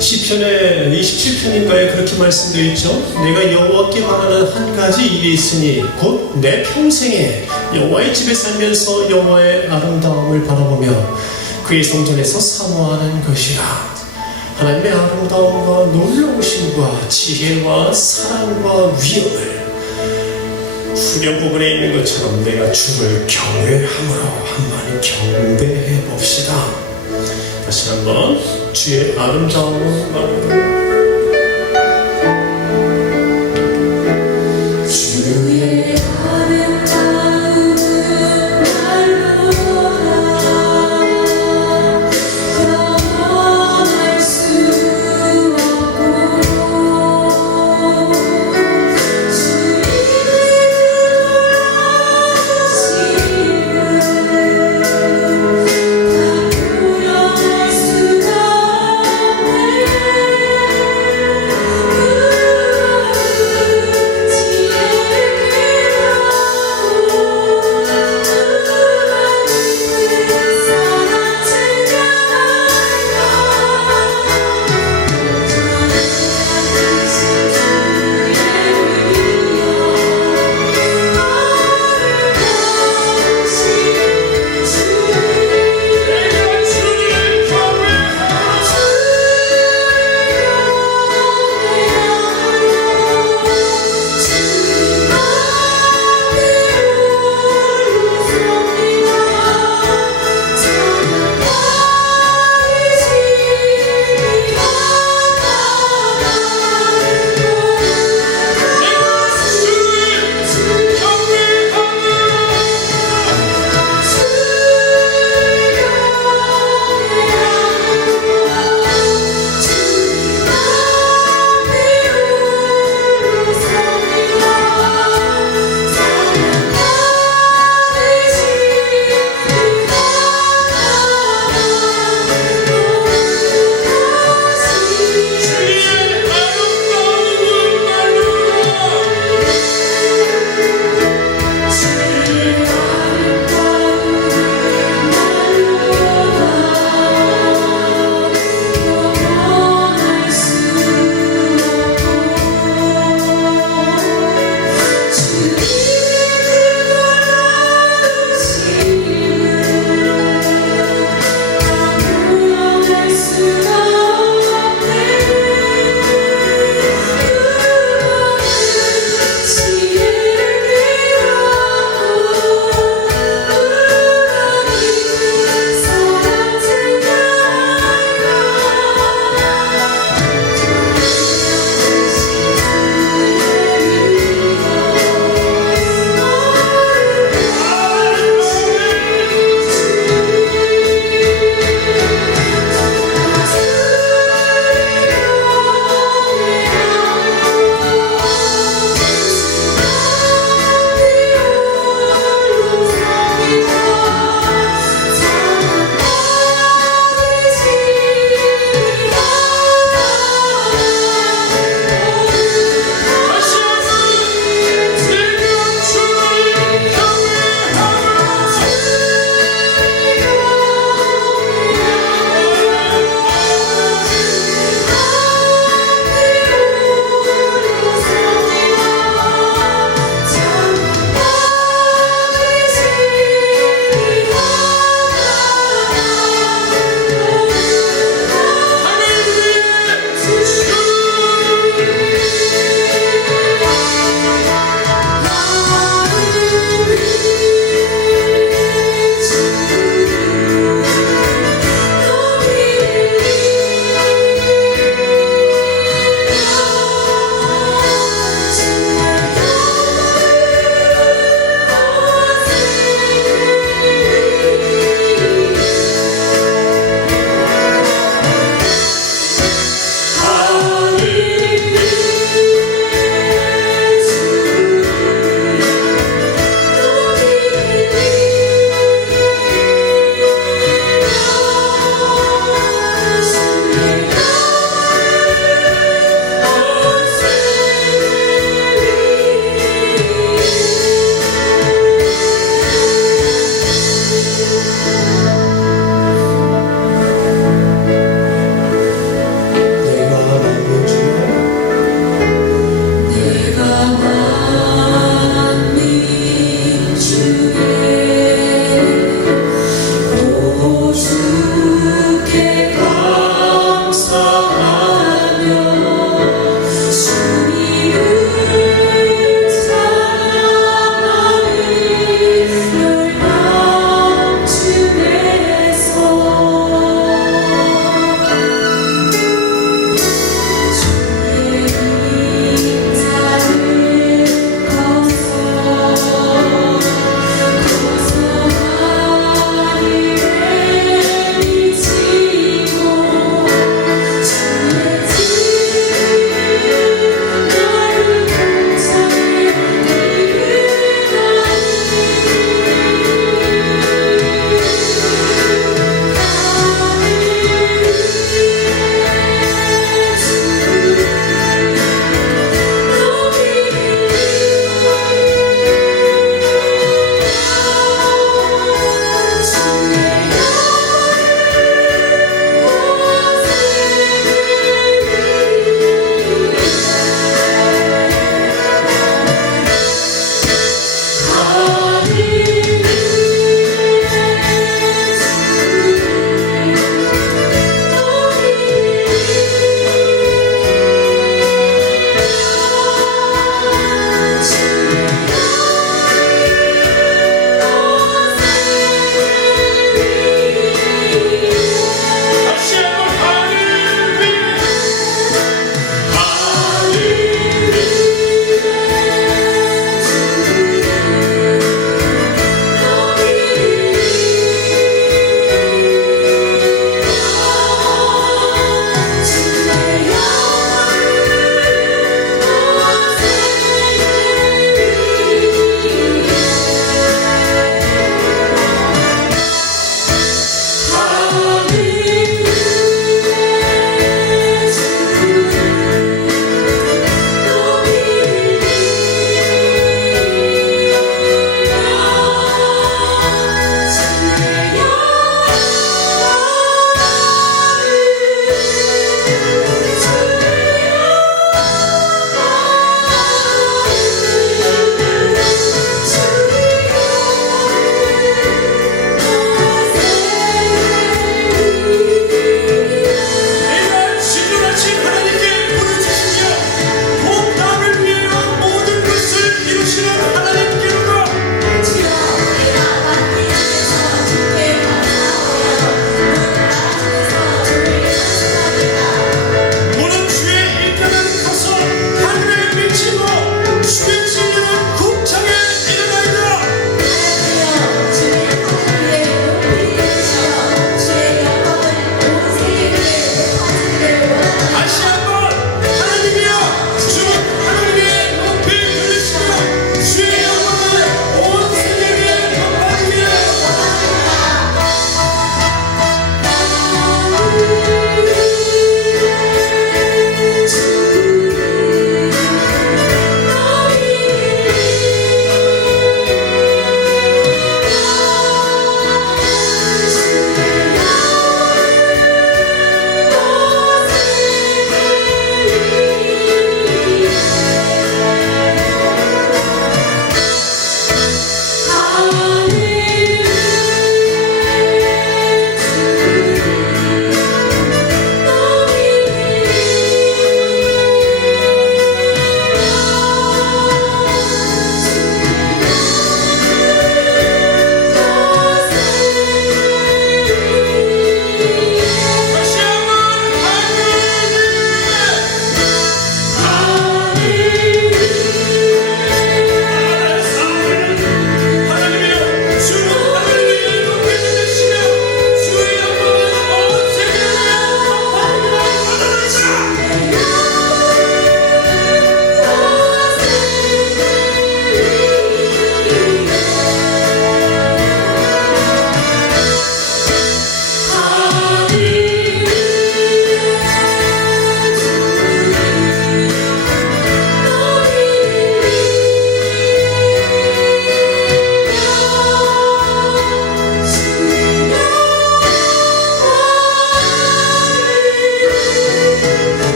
시편의 27편인가에 그렇게 말씀되어 있죠. 내가 여호와께 말하는 한 가지 일이 있으니 곧 내 평생에 여호와의 집에 살면서 여호와의 아름다움을 바라보며 그의 성전에서 사모하는 것이라. 하나님의 아름다움과 놀라우심과 지혜와 사랑과 위엄을 후렴 부분에 있는 것처럼 내가 주를 경외함으로 한번 경배해 봅시다. 다시 한번 주의 아름다움을 말하고 주의 아름다움은 말로다. 영원할 수 없고 주의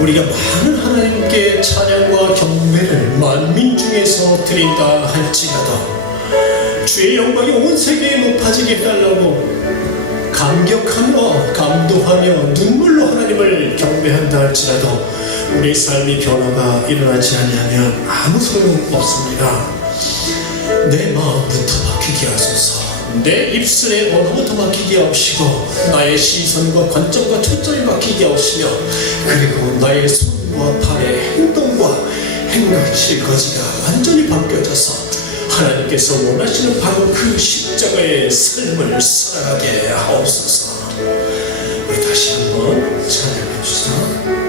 우리가 많은 하나님께 찬양과 경배를 만민 중에서 드린다 할지라도 주의 영광이 온 세계에 높아지게 해달라고 감격하며 감동하며 눈물로 하나님을 경배한다 할지라도 우리의 삶이 변화가 일어나지 아니하면 아무 소용없습니다. 내 마음부터 바뀌게 하소서. 내 입술의 언어부터 바뀌게 하시고 나의 시선과 관점과 초점이 바뀌게 하시며 그리고 나의 손과 발의 행동과 행각 실거지가 완전히 바뀌어져서 하나님께서 원하시는 바로 그 십자가의 삶을 살아가게 하옵소서. 우리 다시 한번 찬양해 주시죠.